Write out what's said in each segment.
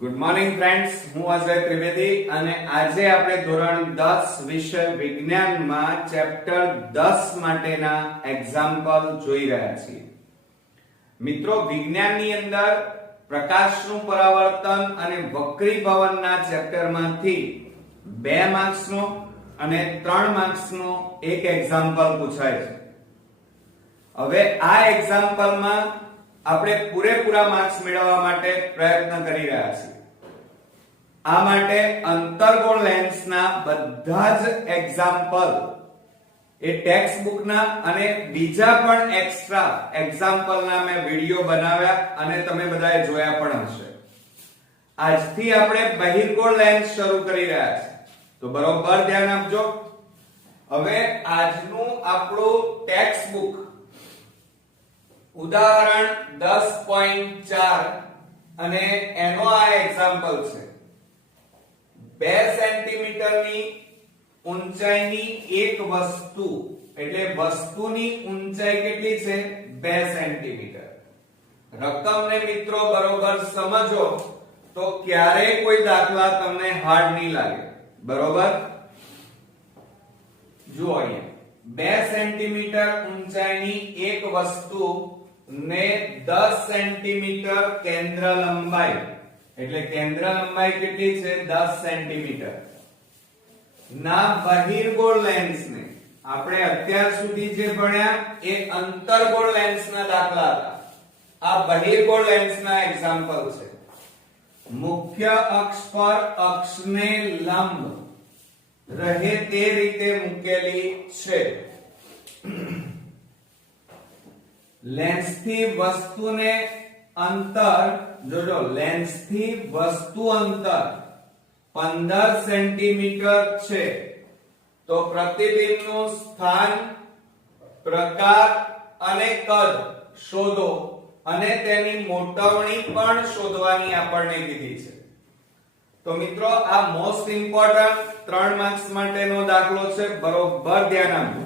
Good morning friends, હું અજય ત્રિવેદી અને આજે આપણે ધોરણ 10 વિષય વિજ્ઞાનમાં ચેપ્ટર 10 માટેના એક્ઝામ્પલ જોઈ રહ્યા છીએ. મિત્રો, વિજ્ઞાનની અંદર પ્રકાશનું પરાવર્તન અને વક્રીભવનના ચેપ્ટરમાંથી 2 માર્ક્સનો અને 3 માર્ક્સનો એક એક્ઝામ્પલ પૂછાય છે. હવે આ એક્ઝામ્પલમાં આપણે પૂરેપૂરા માર્ક્સ મેળવવા માટે પ્રયત્ન કરી રહ્યા છીએ. આ માટે અંતર્ગોળ લેન્સના બધા જ એક્ઝામ્પલ એ ટેક્સ્ટ બુકના અને બીજા પણ એક્સ્ટ્રા એક્ઝામ્પલના મેં વિડિયો બનાવ્યા અને તમે બધાએ જોયા પણ હશે. આજથી આપણે બહિર્ગોળ લેન્સ શરૂ કરી રહ્યા છીએ, તો બરોબર ધ્યાન આપજો. હવે આજનું આપણું ટેક્સ્ટ બુક ઉદાહરણ 10.4 અને એનો આ એક્ઝામ્પલ છે. 2 સેન્ટીમીટરની ઊંચાઈની એક વસ્તુ, એટલે વસ્તુની ઊંચાઈ કેટલી છે? 2 સેન્ટીમીટર. રકમને મિત્રો બરોબર સમજો તો ક્યારેય કોઈ દાખલા તમને હાર્ડ નહીં લાગે. બરોબર? જુઓ અહીંયા 2 સેન્ટીમીટર ઊંચાઈની એક વસ્તુ ને 10 સેન્ટીમીટર કેન્દ્ર લંબાઈ, એટલે કેન્દ્ર લંબાઈ કેટલી છે? 10 સેન્ટીમીટર ના બહિર્ગોળ લેન્સને આપણે અત્યાર સુધી જે ભણ્યા એ અંતર્ગોળ લેન્સના દાખલા હતા. આ બહિર્ગોળ લેન્સના એક્ઝામ્પલ છે. મુખ્ય અક્ષ પર અક્ષને લંબ રહે તે રીતે મૂકેલી છે. લેન્સથી વસ્તુને અંતર જોજો, લેન્સથી વસ્તુ અંતર 15 સેન્ટીમીટર છે, તો પ્રતિબિંબનું સ્થાન, પ્રકાર અને કદ શોધો અને તેની મોટવણી પણ શોધવાની આપણને કીધી છે. તો મિત્રો, આ મોસ્ટ ઇમ્પોર્ટન્ટ 3 માર્ક્સ માટેનો દાખલો છે. બરોબર ધ્યાન આપજો.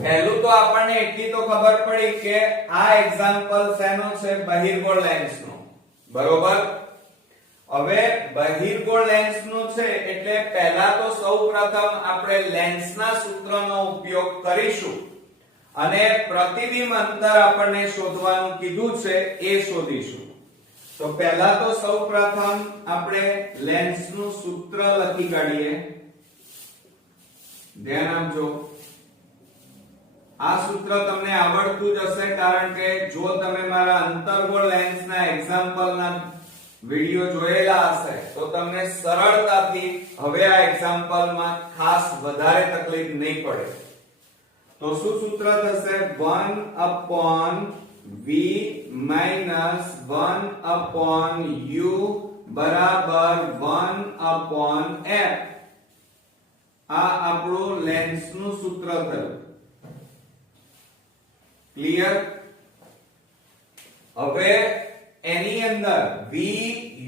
પહેલું તો આપણને એટલી તો ખબર પડી કે આ એક્ઝામ્પલ શેનો છે? બહિર્ગોળ લેન્સનો. બરોબર? હવે બહિર્ગોળ લેન્સનું છે એટલે પહેલા તો સૌપ્રથમ આપણે લેન્સના સૂત્રનો ઉપયોગ કરીશું અને પ્રતિબિંબ અંતર આપણને શોધવાનું કીધું છે એ શોધીશું. તો પહેલા તો સૌપ્રથમ આપણે લેન્સનું સૂત્ર લખી કાઢીએ. ધ્યાન આપજો. આ સૂત્ર તમને આવડતું જ હશે, કારણ કે જો તમે મારા અંતર્ગોળ લેન્સના એક્ઝામ્પલના વિડિયો જોયેલા હશે તો તમને સરળતાથી હવે આ એક્ઝામ્પલમાં ખાસ વધારે તકલીફ નહીં પડે. તો શું સૂત્ર થશે? 1/v - 1/u બરાબર 1/f. આ આપણું લેન્સનું સૂત્ર થયું. ક્લિયર? હવે એની અંદર v,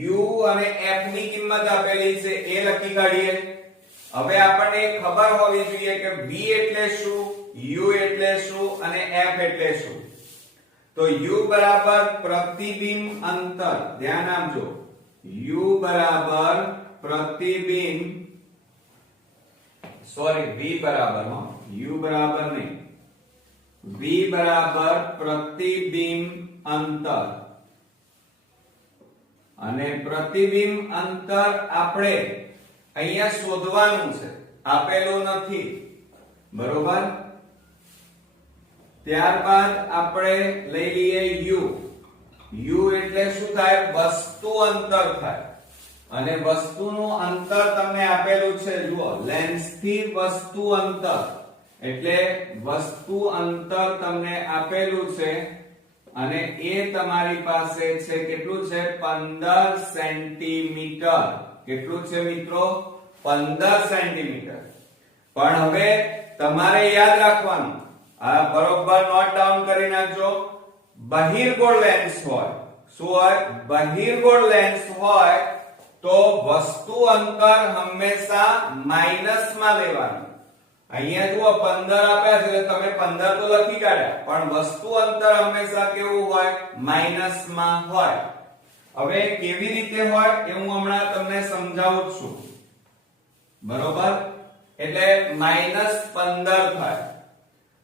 u અને f ની કિંમત આપેલી છે એ લખી કાઢીએ. હવે આપણને ખબર હોવી જોઈએ કે v એટલે શું, u એટલે શું અને f એટલે શું. તો u બરાબર પ્રતિબિંબ અંતર. ધ્યાન આપજો. u બરાબર પ્રતિબિંબ, સોરી v બરાબર, u બરાબર નહીં, v બરાબર પ્રતિબિંબ અંતર. અને પ્રતિબિંબ અંતર આપણે અહીંયા શોધવાનું છે, આપેલું નથી. બરોબર? ત્યારબાદ આપણે લઈ લઈએ u. u એટલે શું થાય? વસ્તુ અંતર થાય. અને વસ્તુનું અંતર તમને આપેલું છે. જુઓ, લેન્સથી વસ્તુ અંતર એટલે વસ્તુ અંતર તમને આપેલું છે અને એ તમારી પાસે છે કેટલું છે? 15 સેન્ટીમીટર. કેટલું છે મિત્રો? 15 સેન્ટીમીટર. પણ હવે તમારે યાદ રાખવાનું, આ બરોબર નોટ ડાઉન કરી નાખજો. બહિર્ગોળ લેન્સ હોય, શું હોય? બહિર્ગોળ લેન્સ હોય તો વસ્તુ અંતર હંમેશા માઈનસમાં લેવાનું. અહીંયા જુઓ 15 આપ્યા છે, તમે 15 તો લખી કાઢ્યા, પણ વસ્તુ અંતર હંમેશા કેવું હોય? માઈનસમાં હોય. હવે કેવી રીતે હોય એ હું હમણાં તમને સમજાવું છું, બરોબર? એટલે -15 થાય.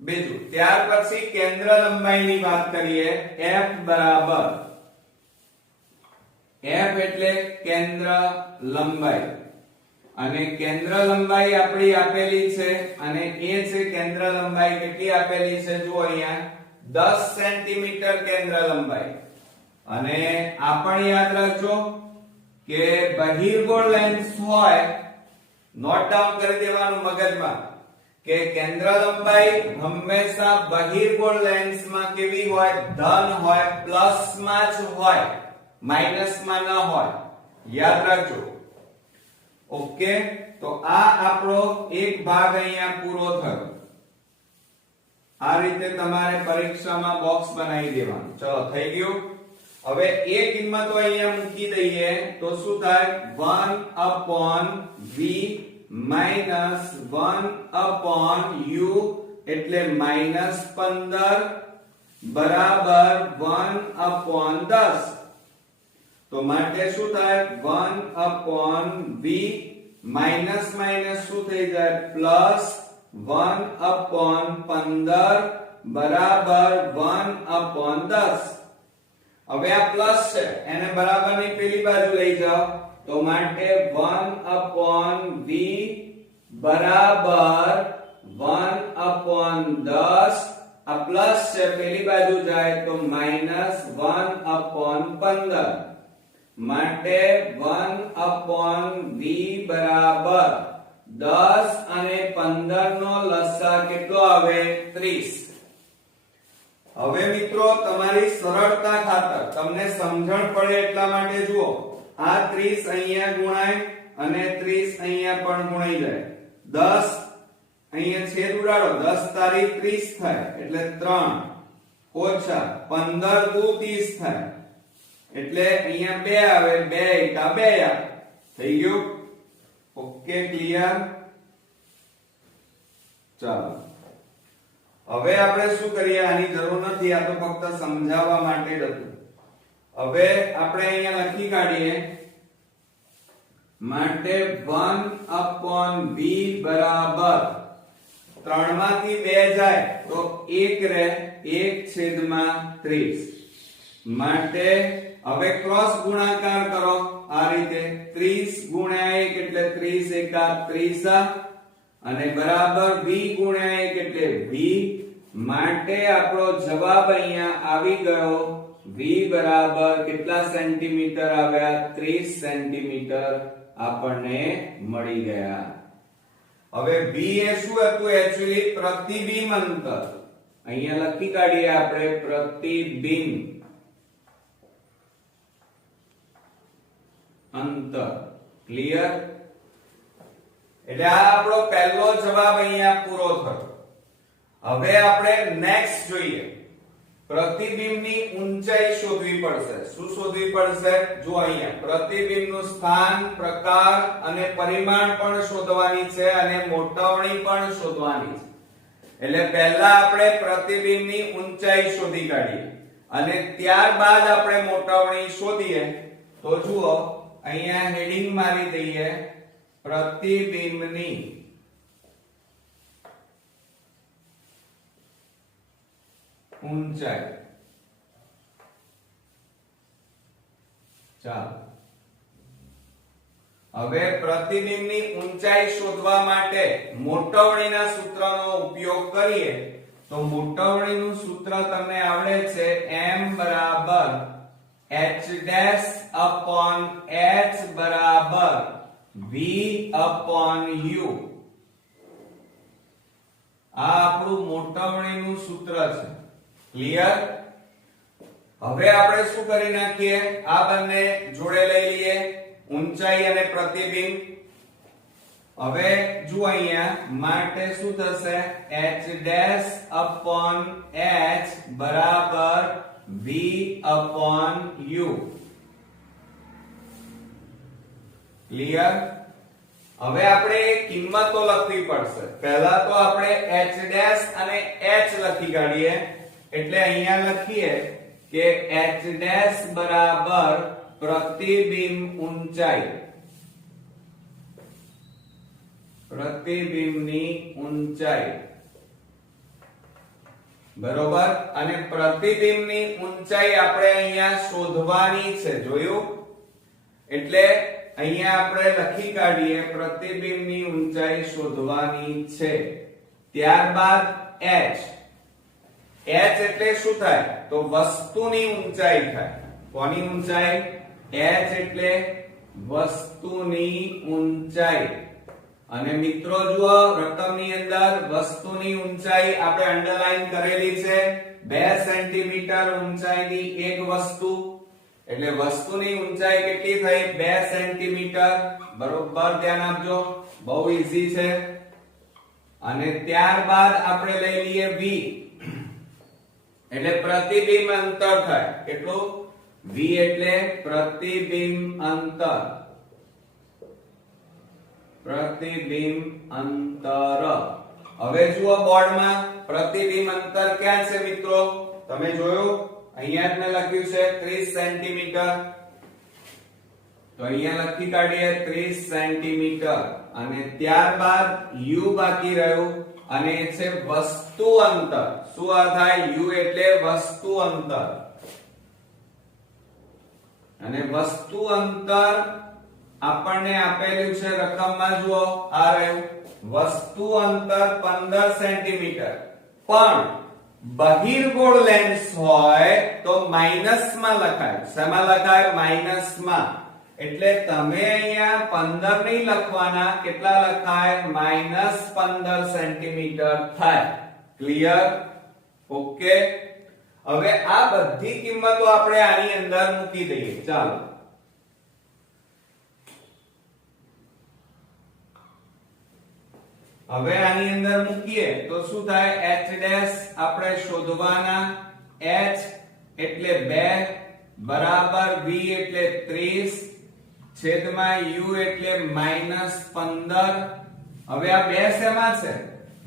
બીજું, ત્યાર પછી કેન્દ્ર લંબાઈની વાત કરીએ. f બરાબર, f એટલે કેન્દ્ર લંબાઈ, અને કેન્દ્ર લંબાઈ આપણી આપેલી છે, અને એ છે કેન્દ્ર લંબાઈ કેટલી આપેલી છે જુઓ અહીંયા 10 સેન્ટીમીટર કેન્દ્ર લંબાઈ. અને આ પણ યાદ રાખજો કે બહિર્ગોળ લેન્સ હોય, નોટ ડાઉન કરી દેવાનું મગજમાં કે કેન્દ્ર લંબાઈ હંમેશા બહિર્ગોળ લેન્સમાં કેવી હોય? ધન હોય, પ્લસમાં જ હોય, માઈનસમાં ન હોય. યાદ રાખજો. ઓકે, તો આ આપણો એક ભાગ અહીંયા પૂરો થયો. આ રીતે તમારે પરીક્ષામાં બોક્સ બનાવી દેવાનું. ચલો, થઈ ગયું. હવે એ કિંમતો અહીંયા મૂકી દઈએ તો શું થાય? 1/v minus 1/u એટલે -15 બરાબર 1/10. તો માટે શું થાય? 1/v માઈનસ માઈનસ શું થઈ જાય? પ્લસ 1/15 બરાબર 1/10. હવે આ પ્લસ છે, એને બરાબરની પેલી બાજુ લઈ જાઓ તો માટે 1/v બરાબર 1/10. આ પ્લસ છે, પેલી બાજુ જાય તો -1/15. માટે 1/v બરાબર 10 અને 15 નો લસા કેટલો આવે? 30. હવે મિત્રો તમારી સરળતા ખાતર તમને સમજણ પડે એટલા માટે જુઓ, આ 30 અહીંયા ગુણાય અને 30 અહીંયા પણ ગુણાઈ જાય. 10 અહીંયા છેદ ઉડાડો, 10 તારી 30 થાય એટલે 3 ઓછા 15 દુ 30 થાય એટલે અહીંયા 2 આવે, 2 એકા 2 આવે. થઈ ગયું? Okay, clear? ચાલો, હવે આપણે શું કરીએ? આની જરૂર નથી, આ તો ફક્ત સમજાવવા માટે જ હતું. હવે આપણે અહીંયા લખી કાઢીએ. માટે 1/v બરાબર 3 માંથી 2 જાય તો 1 રહે, 1/30. માટે હવે ક્રોસ ગુણાકાર કરો આ રીતે. 30 ગુણ્યા 1 એટલે 30 એકા 30 અને બરાબર v ગુણ્યા 1 એટલે v. માટે આપણો જવાબ અહીંયા આવી ગયો. v બરાબર કેટલા સેન્ટીમીટર આવ્યા? 30 સેન્ટીમીટર આપણને મળી ગયા. હવે v એ શું હતું? એક્ચ્યુઅલી પ્રતિબિંબ અંતર. અહીંયા લખી કાઢીએ આપણે પ્રતિબિંબ અંતર. ક્લિયર? એટલે આ આપણો પહેલો જવાબ અહીંયા પૂરો થયો. હવે આપણે નેક્સ્ટ જોઈએ. પ્રતિબિંબની ઊંચાઈ શોધવી પડશે. શું શોધવી પડશે? જો અહીંયા પ્રતિબિંબનું સ્થાન, પ્રકાર અને પરિમાણ પણ શોધવાની છે અને મોટવણી પણ શોધવાની છે. એટલે પહેલા આપણે પ્રતિબિંબની ઊંચાઈ શોધી કાઢીએ અને ત્યારબાદ આપણે મોટવણી શોધીએ. તો જુઓ, અહીંયા હેડિંગ મારી દઈએ પ્રતિબિંબની ઊંચાઈ. ચાલો, હવે પ્રતિબિંબની ઊંચાઈ શોધવા માટે મોટવણીના સૂત્રનો ઉપયોગ કરીએ. તો મોટવણીનું સૂત્ર તમને આવડે છે, m બરાબર h dash upon h બરાબર v upon u. આ આપણું મોટવણીનું સૂત્ર છે. ક્લિયર? હવે આપણે શું કરી નાખીએ? આ બંને જોડે લઈ લઈએ, ઊંચાઈ અને પ્રતિબિંબ. હવે જુઓ અહીંયા માટે શું થશે? h dash upon h બરાબર v upon u. ક્લિયર? હવે આપણે કિંમતો લખવી પડશે. પહેલા તો આપણે h dash અને h લખી કાઢીએ. એટલે અહીંયા લખીએ કે h dash બરાબર પ્રતિબિંબ ઊંચાઈ, પ્રતિબિંબની ઊંચાઈ, બરોબર. અને પ્રતિબિંબની ઊંચાઈ આપણે અહીંયા શોધવાની છે, જોયું? એટલે અહીંયા આપણે લખી કાઢીએ પ્રતિબિંબની ઊંચાઈ શોધવાની છે. ત્યારબાદ h, h એટલે શું થાય? તો વસ્તુની ઊંચાઈ થાય. કોની ઊંચાઈ? h એટલે વસ્તુની ઊંચાઈ. અને મિત્રો જુઓ, રકમની અંદર વસ્તુની ઊંચાઈ આપણે અંડરલાઈન કરેલી છે. 2 સેન્ટીમીટર ઊંચાઈની એક વસ્તુ, એટલે વસ્તુની ઊંચાઈ કેટલી થઈ? 2 સેન્ટીમીટર. બરોબર, ધ્યાન આપજો, બહુ ઈઝી છે. અને ત્યારબાદ આપણે લઈ લઈએ v, એટલે પ્રતિબિંબ અંતર થાય. કેટલું? v એટલે પ્રતિબિંબ અંતર, પ્રતિબિંબ અંતર. હવે જુઓ બોર્ડમાં પ્રતિબિંબ અંતર ક્યાં છે મિત્રો? તમે જોયું? અહીંયા જ મેં લખ્યું છે 30 સેન્ટીમીટર. તો અહીંયા લખી કાઢીએ 30 સેન્ટીમીટર. અને ત્યારબાદ u બાકી રહ્યું, અને એ છે વસ્તુ અંતર. શું આ થાય? u એટલે વસ્તુ અંતર. અને વસ્તુ અંતર આપણને આપેલું છે રકમમાં, જુઓ આ રહ્યું વસ્તુ અંતર 15 સેન્ટીમીટર. પણ બહિર્ગોળ લેન્સ હોય તો માઈનસ માં લખાય. શેમાં લખાય? માઈનસ માં. એટલે તમે અહીંયા 15 નહીં લખવાના, કેટલા લખાય? -15 સેન્ટીમીટર થાય. ક્લિયર? ઓકે. હવે આ બધી કિંમતો આપણે આની અંદર મૂકી દઈએ. ચાલો, હવે આની અંદર મૂકીએ તો શું થાય? h ડેશ આપણે શોધવાના. h એટલે 2 બરાબર v એટલે 30 છેદમાં u એટલે -15. હવે આ બે શેમાં છે?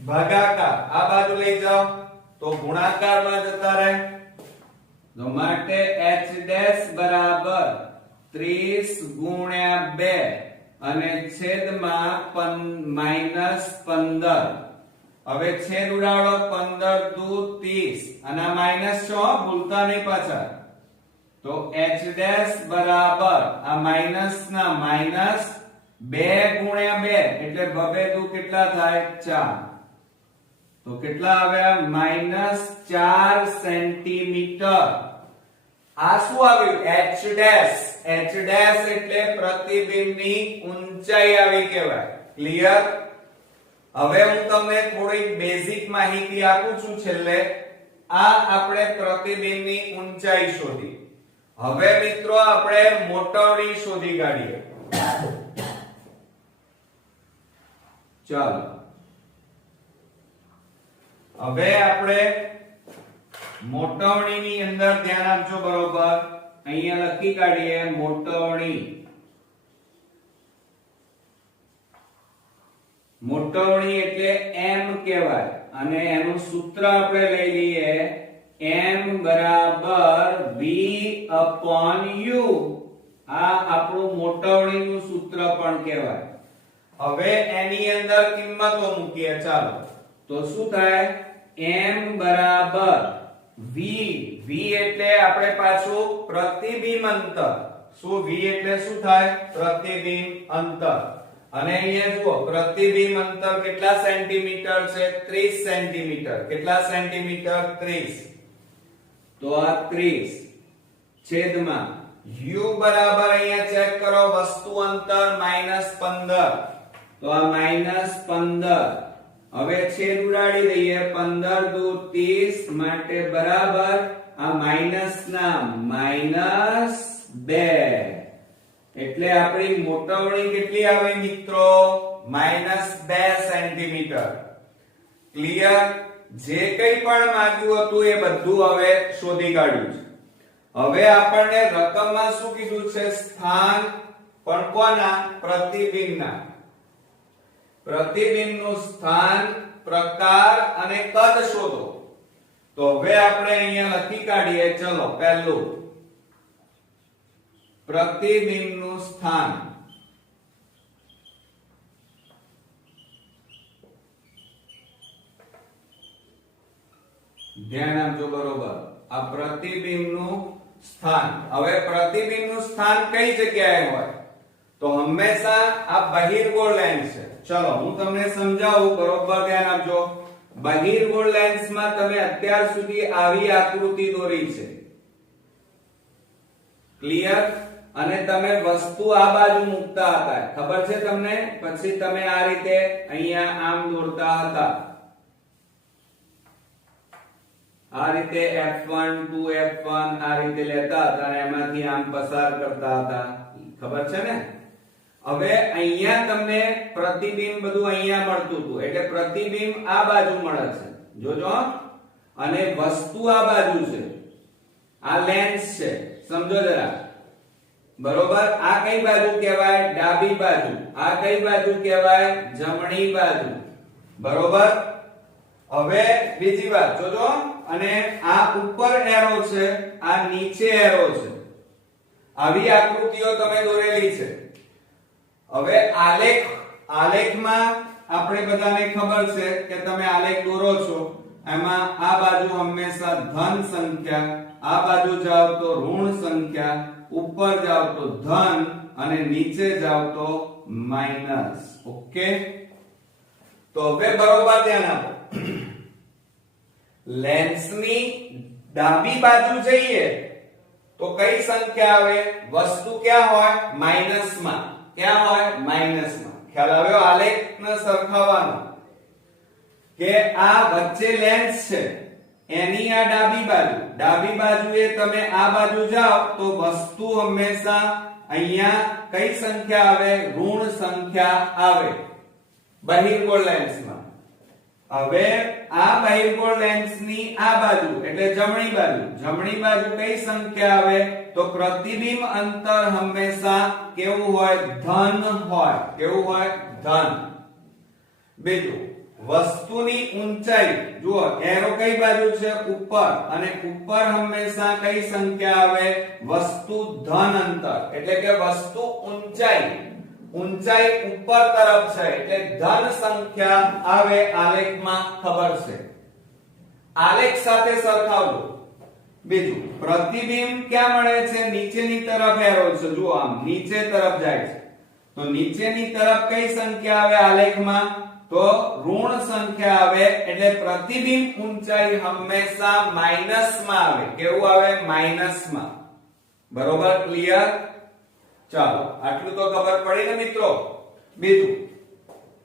ભાગાકાર. આ બાજુ લઈ જાઓ તો ગુણાકારમાં જતા રહે. તો માટે h ડેશ બરાબર 30 ગુણ્યા 2 અને છેદમાં -15. હવે છેદ ઉડાડો, 15 દુ 30 અને આ માઈનસ છો, ભૂલતા નહીં પાછા. તો h ડેશ બરાબર આ માઈનસ ના માઈનસ 2 ગુણ્યા 2 એટલે 2 દુ કેટલા થાય? 4. તો કેટલા આવ્યા? -4 સેન્ટીમીટર. આ શું આવ્યું? h dash. h ડેશ એટલે પ્રતિબિંબની ઊંચાઈ આવી કહેવાય. ક્લિયર? હવે હું તમને થોડી બેઝિક માહિતી આપું છું છેલ્લે. આ આપણે પ્રતિબિંબની ઊંચાઈ શોધી. હવે મિત્રો આપણે મોટવણી શોધી કાઢીએ. ચાલો, હવે આપણે મોટવણીની અંદર ધ્યાન આપજો. બરોબર, અહીંયા લખી કાઢીએ મોટવણી. મોટવણી એટલે m કહેવાય, અને એનું સૂત્ર આપણે લઈ લઈએ m બરાબર v upon u. આ આપણું મોટવણીનું સૂત્ર પણ કહેવાય. હવે એની અંદર કિંમતો મૂકીએ. ચાલો, તો શું થાય? m બરાબર v. v એટલે આપણે પાછું પ્રતિબિંબ અંતર. શું v એટલે શું થાય? પ્રતિબિંબ અંતર. અને અહીંયા જુઓ પ્રતિબિંબ અંતર કેટલા સેન્ટીમીટર છે? 30 સેન્ટીમીટર. કેટલા સેન્ટીમીટર? 30. તો આ 30 છેદમાં u બરાબર અહીંયા ચેક કરો, વસ્તુ અંતર -15. તો આ -15. હવે છેદ ઉડાડી દઈએ, 15 દુ 30 માટે બરાબર આ માઈનસ ના -2. એટલે આપણી મોટવણી કેટલી આવી મિત્રો? -2 સેન્ટીમીટર. ક્લિયર? જે કંઈ પણ માંગ્યું હતું એ બધું હવે શોધી કાઢ્યું છે. હવે આપણને રકમમાં શું કીધું છે? સ્થાન. પણ કોના? પ્રતિબિંબના. પ્રતિબિંબનું સ્થાન, પ્રકાર અને કદ શોધો. તો હવે આપણે અહીંયા લખી કાઢીએ. ચલો, પહેલું પ્રતિબિંબનું સ્થાન ધ્યાન આપજો બરોબર આ પ્રતિબિંબનું સ્થાન હવે પ્રતિબિંબનું સ્થાન કઈ જગ્યાએ હોય તો હંમેશા આ બહિર્ગોળ લેન્સ છે ચલો હું તમને સમજાવું બરોબર ધ્યાન આપજો બહિર્ગોળ લેન્સમાં તમે અત્યાર સુધી આવી આકૃતિ દોરી છે ક્લિયર અને તમે વસ્તુ આ બાજુ મૂકતા હતા ખબર છે તમને પછી તમે આ રીતે અહીંયા આમ દોરતા હતા આ રીતે f1 2f1 આ રીતે લેતા હતા અને એમાંથી આમ પસાર કરતા હતા ખબર છે ને હવે અહીંયા તમને પ્રતિબિંબ બધું અહીંયા મળતું હતું એટલે પ્રતિબિંબ આ બાજુ મળે છે જોજો અને વસ્તુ આ બાજુ છે આ લેન્સ છે સમજો જરા બરોબર આ કઈ બાજુ કહેવાય ડાબી બાજુ આ કઈ બાજુ કહેવાય જમણી બાજુ બરોબર હવે બીજી વાત જોજો અને આ ઉપર એરો છે આ નીચે એરો છે આવી આકૃતિઓ તમે દોરેલી છે હવે આલેખમાં આપણે બધાને ખબર છે કે તમે આલેખ દોરો છો એમાં આ બાજુ હંમેશા ધન સંખ્યા આ બાજુ જાવ તો ઋણ સંખ્યા ઉપર જાવ તો ધન અને નીચે જાવ તો માઈનસ ઓકે તો હવે બરોબર ધ્યાન આપો લેન્સની ડાબી બાજુ જઈએ તો કઈ સંખ્યા આવે વસ્તુ ક્યાં હોય માઈનસમાં ક્યાં હોય માઈનસમાં ખ્યાલ આવ્યો આલેખને સરખાવવાનો કે આ વચ્ચે લેન્સ છે એની આ ડાબી બાજુએ તમે આ બાજુ જાઓ તો વસ્તુ હંમેશા અહીંયા કઈ સંખ્યા આવે ઋણ સંખ્યા આવે બહિર્ગોળ લેન્સમાં હવે આ બહિર્ગોળ લેન્સની આ બાજુ એટલે જમણી બાજુ કઈ સંખ્યા આવે તો પ્રતિબિંબ અંતર હંમેશા કેવું હોય ધન હોય કેવું હોય ધન બીજું વસ્તુની ઊંચાઈ જુઓ એરો કઈ બાજુ છે ઉપર અને ઉપર હંમેશા કઈ સંખ્યા આવે વસ્તુ ધન અંતર એટલે કે વસ્તુ ઊંચાઈ ઉપર તરફ છે એટલે ધન સંખ્યા આવે આલેખમાં ખબર છે આલેખ સાથે સરખાવજો બીજું પ્રતિબિંબ ક્યાં મળે છે નીચેની તરફ એરો છે જુઓ આમ નીચે તરફ જાય છે તો નીચેની તરફ કઈ સંખ્યા આવે આલેખમાં તો ઋણ સંખ્યા આવે એટલે પ્રતિબિંબ ઊંચાઈ હંમેશા માઈનસમાં આવે કેવું આવે માઈનસમાં બરોબર ક્લિયર ચાલો આટલું તો ખબર પડી ને મિત્રો બીજું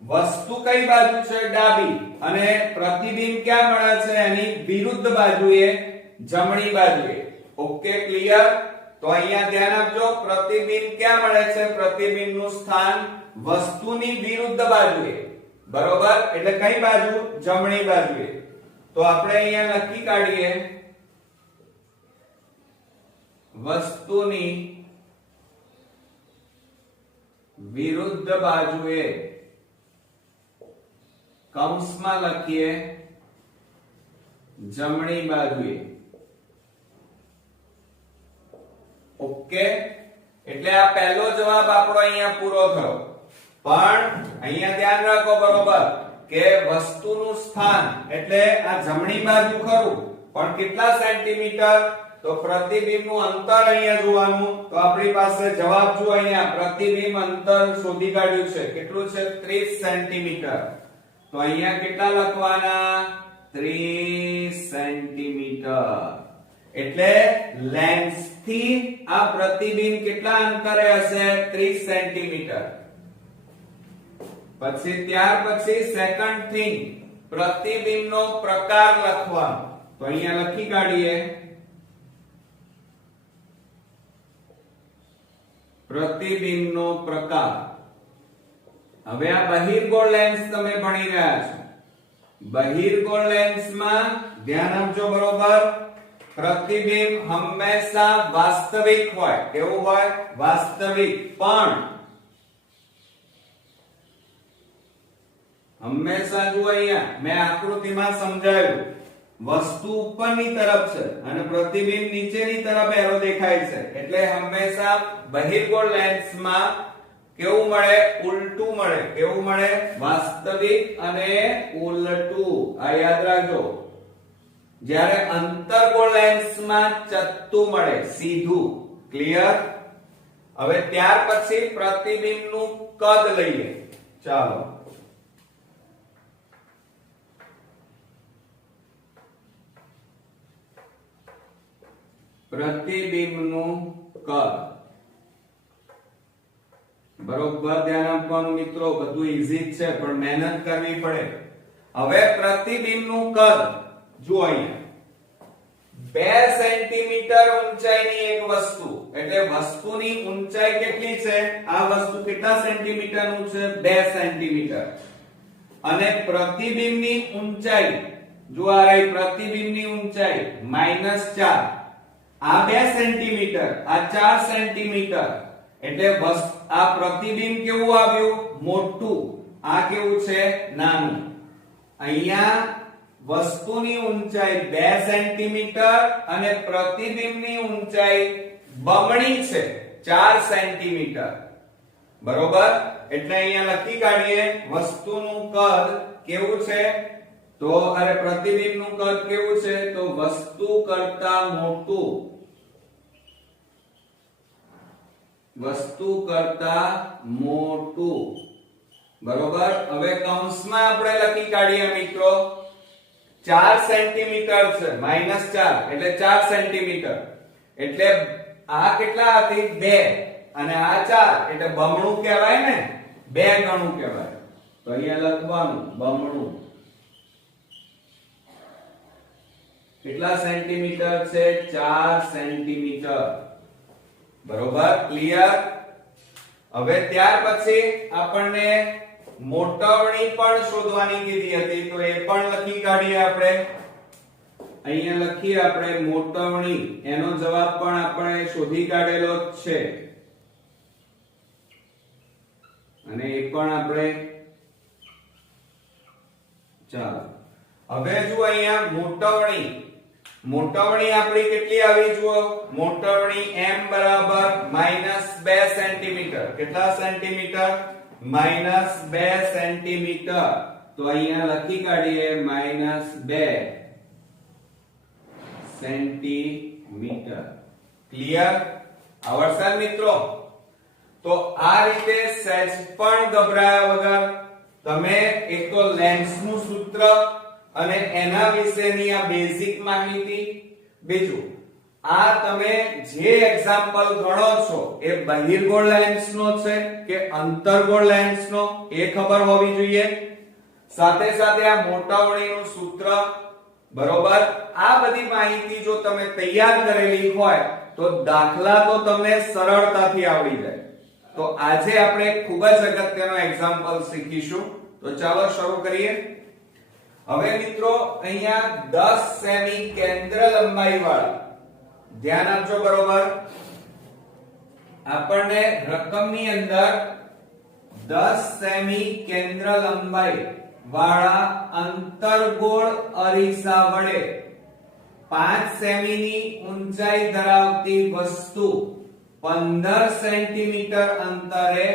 વસ્તુ કઈ બાજુ છે ડાબી અને પ્રતિબિંબ ક્યાં મળે છે એની વિરુદ્ધ બાજુએ જમણી બાજુએ ઓકે ક્લિયર તો અહીંયા ધ્યાન આપજો પ્રતિબિંબ ક્યાં મળે છે પ્રતિબિંબનું સ્થાન વસ્તુની વિરુદ્ધ બાજુએ બરોબર એટલે કઈ બાજુ જમણી બાજુએ તો આપણે અહીંયા લખી કાઢીએ વસ્તુની વિરુદ્ધ બાજુએ કૌંસમાં લખીએ જમણી બાજુએ ઓકે એટલે આ પહેલો જવાબ આપણો અહીંયા પૂરો થયો પણ અહીંયા ધ્યાન રાખો બરોબર કે વસ્તુનું સ્થાન એટલે આ જમણી બાજુ ખરું પણ કેટલા સેન્ટીમીટર તો પ્રતિબિંબનું અંતર અહીંયા જોવાનું તો આપણી પાસે જવાબ જો અહીંયા પ્રતિબિંબ અંતર શોધી કાઢ્યું છે કેટલું છે 30 સેન્ટીમીટર તો અહીંયા કેટલા લખવાના 30 સેન્ટીમીટર એટલે લેન્સ થી આ પ્રતિબિંબ કેટલા અંતરે હશે 30 સેન્ટીમીટર પછી ત્યાર પછી સેકન્ડ થિંગ પ્રતિબિંબનો પ્રકાર લખવાનો તો અહીંયા લખી કાઢીએ પ્રતિબિંબનો પ્રકાર હવે આ બહિર્ગોળ લેન્સ તમે ભણી રહ્યા છો બહિર્ગોળ લેન્સમાં ધ્યાન આપજો બરોબર પ્રતિબિંબ હંમેશા વાસ્તવિક હોય કેવું હોય વાસ્તવિક પણ હંમેશા જો અહીંયા મેં આકૃતિમાં સમજાવ્યું વસ્તુ ઉપરની તરફ છે અને પ્રતિબિંબ નીચેની તરફ એરો દેખાય છે એટલે હંમેશા બહિર્ગોળ લેન્સમાં કેવું મળે? ઉલટું મળે. કેવું મળે? વાસ્તવિક અને ઉલટું. આ યાદ રાખજો. જ્યારે અંતર્ગોળ લેન્સમાં ચત્તું મળે, સીધું. ક્લિયર? હવે ત્યાર પછી પ્રતિબિંબનું કદ લઈએ. ચાલો, પ્રતિબિંબનું કદ. બરોબર ધ્યાન આપવાનું મિત્રો, બધું ઈઝી જ છે પણ મહેનત કરવી પડે. હવે પ્રતિબિંબનું કદ જુઓ અહીંયા 2 સેન્ટીમીટર ઊંચાઈની એક વસ્તુ, એટલે વસ્તુની ઊંચાઈ કેટલી છે? આ વસ્તુ કેટલા સેન્ટીમીટરનું છે? 2 સેન્ટીમીટર. અને પ્રતિબિંબની ઊંચાઈ જો આ રહી પ્રતિબિંબની ઊંચાઈ -4. આ 2 સેન્ટીમીટર, આ 4 સેન્ટીમીટર. એટલે આ પ્રતિબિંબ કેવું આવ્યું? મોટું. આ કેવું છે? નાનું. અહીંયા વસ્તુની ઊંચાઈ 2 સેન્ટીમીટર અને પ્રતિબિંબની ઊંચાઈ બમણી છે, 4 સેન્ટીમીટર. બરોબર? એટલે અહીંયા લખી કાઢીએ વસ્તુનું કદ કેવું છે? તો અરે પ્રતિબિંબનું કદ કેવું છે? તો વસ્તુ કરતા મોટું. વસ્તુ કરતા મોટું. બરોબર? હવે કૌંસમાં આપણે લખી કાઢીએ મિત્રો 4 સેન્ટીમીટર છે, -4 એટલે 4 સેન્ટીમીટર. એટલે આ કેટલા હતી? 2 અને આ 4 એટલે બમણું કહેવાય ને, 2 ગણું કહેવાય. તો અહીંયા લખવાનું બમણું. કેટલા સેન્ટીમીટર છે? 4 સેન્ટીમીટર. બરોબર? ક્લિયર? હવે ત્યાર પછી આપણને મોટવણી પણ શોધવાની કીધી હતી, તો એ પણ લખી કાઢીએ આપણે. અહીંયા લખીએ આપણે મોટવણી. એનો જવાબ પણ આપણે શોધી કાઢેલો જ છે અને એ પણ આપણે ચાલો હવે જુઓ અહીંયા મોટવણી. મોટવણી આપણી કેટલી આવી? જુઓ મોટવણી m બરાબર -2 સેન્ટીમીટર. કેટલા સેન્ટીમીટર? -2 સેન્ટીમીટર. તો અહીંયા લખી કાઢીએ -2 સેન્ટીમીટર. ક્લિયર? આવડશે મિત્રો? તો આ રીતે સહેજ પણ ગભરાયા વગર તમે એક તો લેન્સનું સૂત્ર અને એના વિશેની આ બેઝિક માહિતી, બીજું આ તમે જે એક્ઝામ્પલ ગણો છો એ બહિર્ગોળ લેન્સનો છે કે અંતર્ગોળ લેન્સનો એ ખબર હોવી જોઈએ. સાથે સાથે આ મોટાવણીનું સૂત્ર. બરોબર? આ બધી માહિતી જો તમે તૈયાર કરેલી હોય તો દાખલા તો તમને સરળતાથી આવડી જાય. તો આજે આપણે ખૂબ જ અગત્યનો એક્ઝામ્પલ શીખીશું. તો ચાલો શરૂ કરીએ. હવે મિત્રો અહીંયા 10 સેમી કેન્દ્ર લંબાઈ વાળા, ધ્યાન આપજો. બરોબર? આપણને રકમની અંદર 10 સેમી કેન્દ્ર લંબાઈ વાળા અંતર્ગોળ અરીસા વડે 5 સેમી ની ઊંચાઈ ધરાવતી વસ્તુ 15 સેન્ટીમીટર અંતરે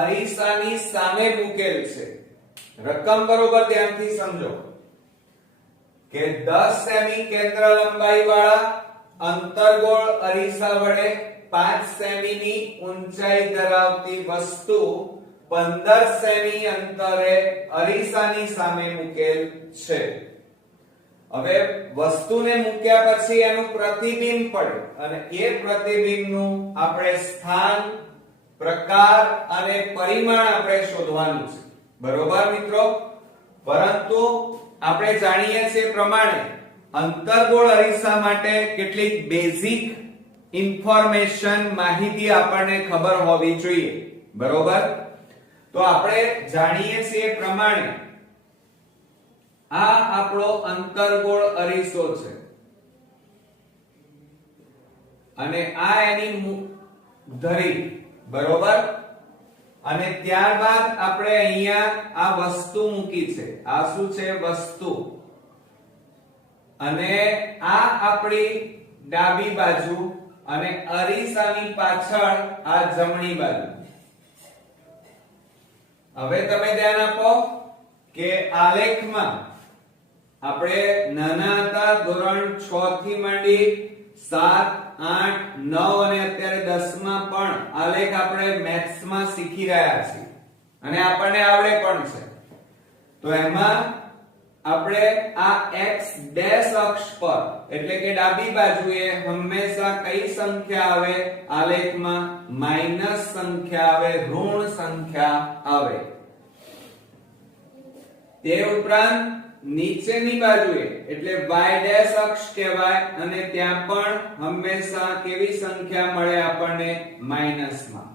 અરીસાની સામે મૂકેલ છે. રકમ બરોબર ધ્યાનથી સમજો કે 10 સેમી કેન્દ્ર લંબાઈ વાળા અંતર્ગોળ અરીસા વડે 5 સેમી ની ઊંચાઈ ધરાવતી વસ્તુ 15 સેમી અંતરે અરીસાની સામે મૂકેલ છે. હવે વસ્તુને મૂક્યા પછી એનું પ્રતિબિંબ પડે અને એ પ્રતિબિંબનું આપણે સ્થાન, પ્રકાર અને પરિમાણ આપણે શોધવાનું છે. બરોબર મિત્રો? પરંતુ આપણે જાણીએ છીએ પ્રમાણે અંતર્ગોળ અરીસા માટે કેટલીક બેઝિક ઇન્ફોર્મેશન, માહિતી આપણને ખબર હોવી જોઈએ. બરોબર? તો આપણે જાણીએ છીએ પ્રમાણે આ આપણો અંતર્ગોળ અરીસો છે અને આ એની ધરી. બરોબર? અને ત્યારબાદ આપણે અહીંયા આ વસ્તુ મૂકી છે. આ શું છે? વસ્તુ. અને આ આપણી ડાબી બાજુ અને અરીસાની પાછળ આ જમણી બાજુ. હવે તમે ધ્યાન આપો કે આલેખમાં આપણે નાના હતા ધોરણ 6 થી માંડી 7, 8, 9 અને અત્યારે 10 માં પણ આલેખ આપણે મેથ્સ માં શીખી રહ્યા છીએ અને આપણને આવડે પણ છે. તો એમાં આપણે આ x ડેશ અક્ષ પર એટલે કે ડાબી બાજુએ હંમેશા કઈ સંખ્યા આવે આલેખમાં? માઈનસ સંખ્યા આવે, ઋણ સંખ્યા આવે. તે ઉપરાંત નીચેની બાજુએ એટલે y ડેશ અક્ષ કહેવાય અને ત્યાં પણ હંમેશા કેવી સંખ્યા મળે આપણને? માઈનસમાં.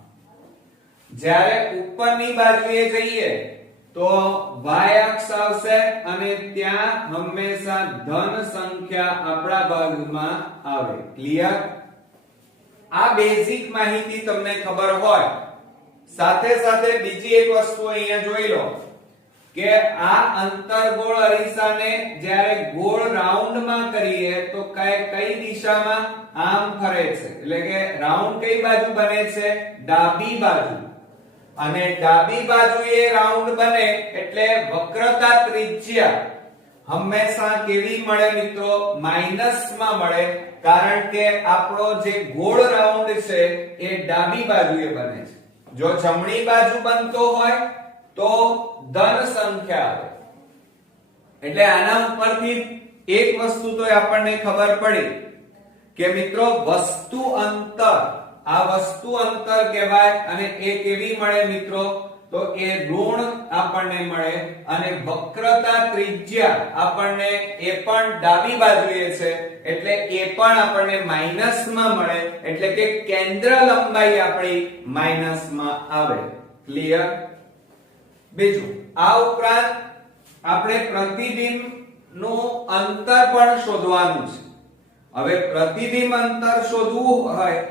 જ્યારે ઉપરની બાજુએ જઈએ તો y અક્ષ આવશે અને ત્યાં હંમેશા ધન સંખ્યા આપણા ભાગમાં આવે. ક્લિયર? આ બેઝિક માહિતી તમને ખબર હોય સાથે સાથે બીજી એક વસ્તુ અહીંયા જોઈ લો કે આ અંતર્ગોળ અરીસાને જ્યારે ગોળ રાઉન્ડ માં કરીએ તો કઈ દિશામાં? આમ ફરે છે. એટલે કે રાઉન્ડ કઈ બાજુ બને છે? ડાબી બાજુ. અને ડાબી બાજુએ રાઉન્ડ બને એટલે વક્રતા ત્રિજ્યા હંમેશા કેવી મળે મિત્રો? માઈનસ માં મળે, કારણ કે આપણો જે ગોળ રાઉન્ડ છે એ ડાબી બાજુએ બને છે. જો જમણી બાજુ બનતો હોય તો ધન સંખ્યા આવે. એટલે આના ઉપરથી એક વસ્તુ તો આપણને ખબર પડી કે મિત્રો વસ્તુ અંતર, આ વસ્તુ અંતર કહેવાય અને એ કેવી મળે મિત્રો? તો એ ઋણ આપણને મળે અને વક્રતા ત્રિજ્યા આપણને એ પણ ડાબી બાજુએ છે એટલે એ પણ આપણને માઈનસ માં મળે. એટલે કે કેન્દ્ર લંબાઈ આપણી માઈનસ માં આવે. ક્લિયર? બીજું, આ ઉપરાંત આપણે પ્રતિબિંબ નું અંતર પણ શોધવાનું છે. હવે પ્રતિબિંબ અંતર શોધવું હોય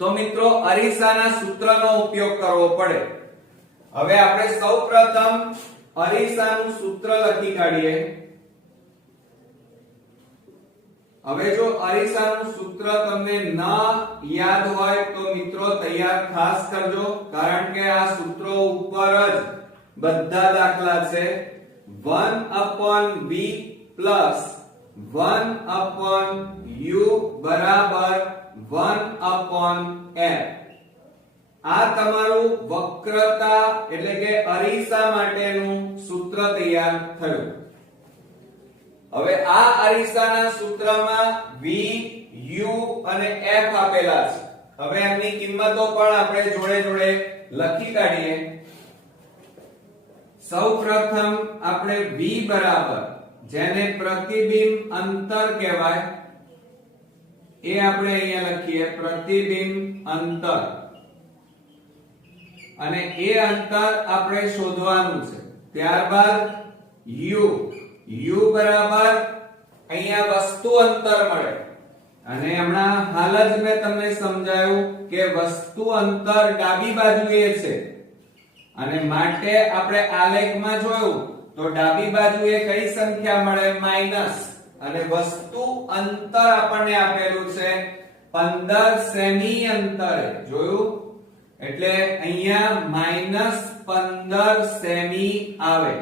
તો મિત્રો અરીસાના સૂત્રનો ઉપયોગ કરવો પડે. હવે આપણે સૌપ્રથમ અરીસાનું સૂત્ર લખી કાઢીએ. હવે જો અરીસાનું સૂત્ર તમને ન યાદ હોય તો મિત્રો તૈયાર ખાસ કરજો, કારણ કે આ સૂત્રો ઉપર જ બધા દાખલા છે. 1/v plus 1/u બરાબર 1/f. આ તમારું વક્રતા એટલે કે અરીસા માટેનું સૂત્ર તૈયાર થયું. હવે આ અરીસાના સૂત્રમાં v, u અને f આપેલા છે. હવે એમની કિંમતો પણ આપણે જોડે જોડે લખી કાઢીએ. સૌપ્રથમ આપણે v બરાબર, જેને પ્રતિબિંબ અંતર કહેવાય, એ આપણે અહીંયા લખીએ પ્રતિબિંબ અંતર. અને એ અંતર આપણે શોધવાનું છે. ત્યારબાદ u બરાબર અહીંયા વસ્તુ અંતર મળે અને હમણાં હાલ જ મેં તમને સમજાવ્યું કે વસ્તુ અંતર ડાબી બાજુએ છે અને માટે આપણે આલેખમાં જોયું તો ડાબી બાજુએ કઈ સંખ્યા મળે? માઈનસ. અને વસ્તુ અંતર આપણને આપેલું છે 15 સેમી અંતરે. જોયું? એટલે અહીંયા -15 સેમી આવે.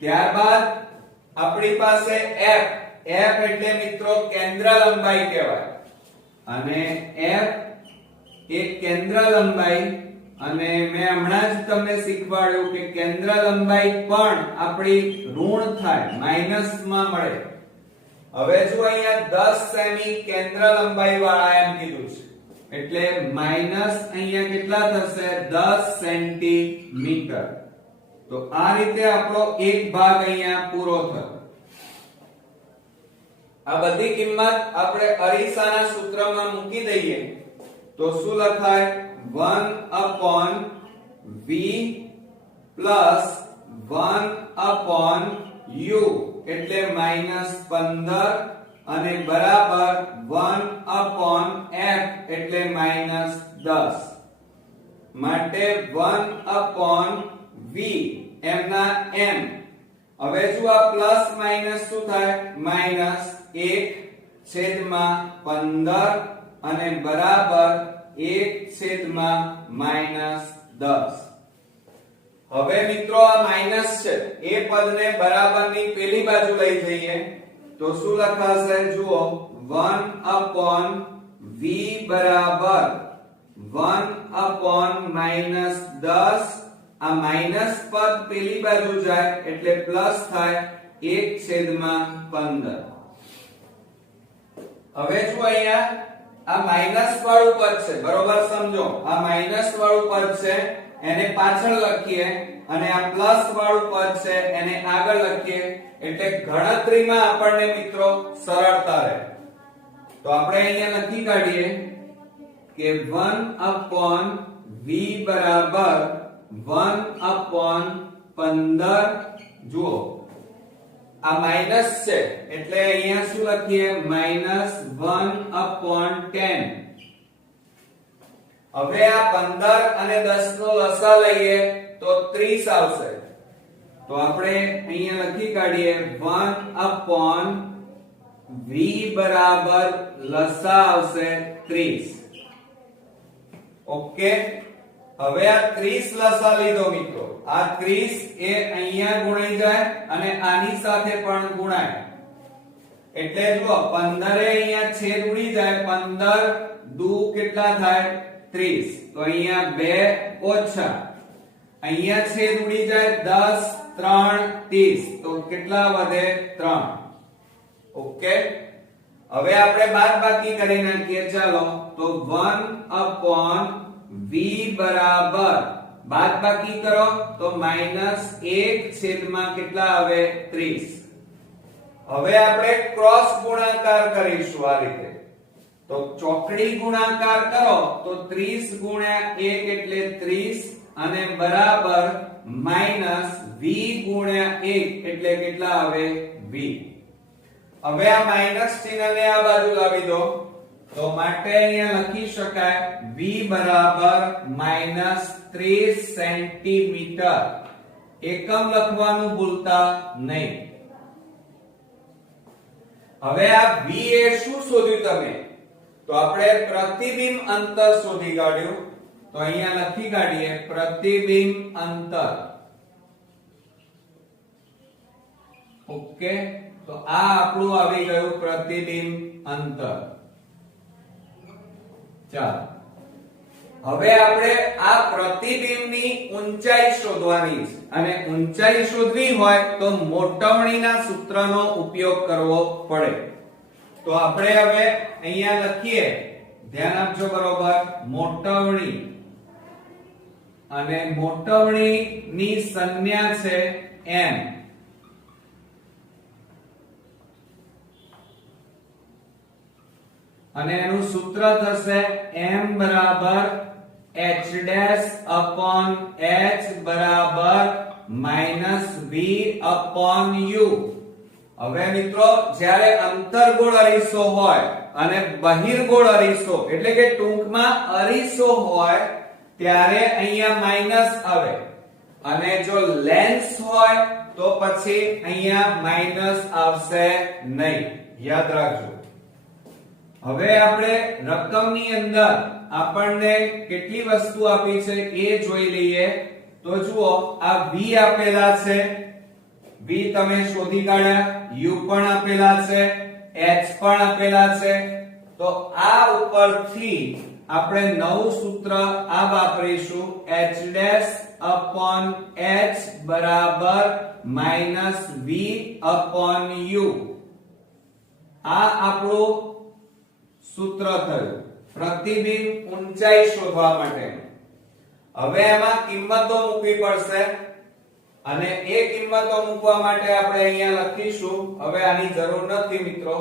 ત્યારબાદ આપણી પાસે f એટલે મિત્રો કેન્દ્ર લંબાઈ કહેવાય. અને f એ કેન્દ્ર લંબાઈ, અને મેં હમણાં જ તમને શીખવાડ્યું કે કેન્દ્ર લંબાઈ પણ આપણી ઋણ થાય, માઈનસ માં મળે. હવે જો અહીંયા 10 સેમી કેન્દ્ર લંબાઈ વાળા એમ કીધું છે એટલે માઈનસ અહીંયા કેટલા થશે? 10 સેન્ટીમીટર. તો આ રીતે આપણો એક ભાગ અહીંયા પૂરો થયો. આ બધી કિંમત આપણે અરીસાના સૂત્રમાં મૂકી દઈએ તો શું લખાય? 1/v plus 1/u એટલે -15 અને બરાબર 1/f એટલે -10. માટે 1/v એમના m હવે જો આ પ્લસ માઈનસ શું થાય માઈનસ 1/15 અને બરાબર 1/-10. હવે મિત્રો આ માઈનસ છે એ પદને બરાબરની પેલી બાજુ લઈ જઈએ તો શું લખાશે જુઓ 1/v બરાબર 1/-10. આ માઈનસ પદ પેલી બાજુ જાય એટલે પ્લસ થાય 1/15. હવે જો અહીંયા આ માઈનસ વાળું પદ છે બરોબર સમજો આ માઈનસ વાળું પદ છે એને પાછળ લખીએ અને આ પ્લસ વાળું પદ છે એને આગળ લખીએ એટલે ગણતરીમાં આપણને મિત્રો સરળતા રહે. તો આપણે અહીંયા લખી કાઢીએ કે 1/v બરાબર 1/15. જુઓ આ માઈનસ છે એટલે અહીંયા શું લખીએ -1/10. હવે આ 15 અને 10 નો લસા લઈએ તો 30 આવશે. તો આપણે અહીંયા લખી કાઢીએ 1/v બરાબર લસા આવશે 30. ઓકે હવે આ 30 લસા લીધો મિત્રો આ 30 એ અહીંયા ગુણાઈ જાય અને આની સાથે પણ ગુણાય એટલે જુઓ 15 એ અહીંયા છેદ ઉડી જાય 15 દુ કેટલા થાય 30. તો અહીંયા 2 ઓછા અહીંયા છેદ ઉડી જાય 10 3 30 તો કેટલા વધે 3. ઓકે હવે આપણે બાદબાકી કરી નાખીએ ચાલો તો 1/v બરાબર બાદબાકી કરો તો -1 કેટલા આવે 30. હવે આપણે ક્રોસ ગુણાકાર કરીશું આ રીતે તો ચોકડી ગુણાકાર કરો તો 30 ગુણ્યા 1 એટલે 30 અને બરાબર -v ગુણ્યા 1 એટલે કેટલા આવે 20. હવે આ માઈનસ ચિહ્નને આ બાજુ લાવી દો તો માટે અહીંયા લખી શકાય v બરાબર -30 સેન્ટીમીટર. એકમ લખવાનું ભૂલતા નહીં. હવે આ v એ શું શોધ્યું તમે તો આપણે પ્રતિબિંબ અંતર શોધી કાઢ્યું. તો અહીંયા લખી કાઢીએ પ્રતિબિંબ અંતર. ઓકે તો આ આપણું આવી ગયું પ્રતિબિંબ અંતર. ચાલો હવે આપણે આ પ્રતિબિંબની ઊંચાઈ શોધવાની છે અને ઊંચાઈ શોધવી હોય તો મોટવણીના સૂત્રનો ઉપયોગ કરવો પડે. તો આપણે હવે અહીંયા લખીએ ધ્યાન આપજો બરોબર મોટવણી અને મોટવણી ની સંજ્ઞા છે m અને એનું સૂત્ર થશે m બરાબર h ડેશ upon h બરાબર -v upon u. હવે મિત્રો જ્યારે અંતર્ગોળ અરીસો હોય અને બહિર્ગોળ અરીસો એટલે કે ટૂંકમાં અરીસો હોય ત્યારે અહીંયા માઈનસ આવે અને જો લેન્સ હોય તો પછી અહીંયા માઈનસ આવશે નહીં. યાદ રાખજો. હવે આપણે રકમની અંદર આપણને કેટલી વસ્તુ આપી છે એ જોઈ લઈએ. તો જુઓ આ v આપેલા છે v તમે શોધી કાઢ્યા u પણ આપેલા છે h પણ આપેલા છે. તો આ ઉપરથી આપણે નવું સૂત્ર આ વાપરીશું h ડેશ upon h બરાબર -v upon u. આ આપણું સૂત્ર થયું પ્રતિબિંબ ઊંચાઈ શોધવા માટે. હવે એમાં કિંમતો મૂકવી પડશે અને એ કિંમતો મૂકવા માટે આપણે અહીંયા લખીશું. હવે આની જરૂર નથી મિત્રો.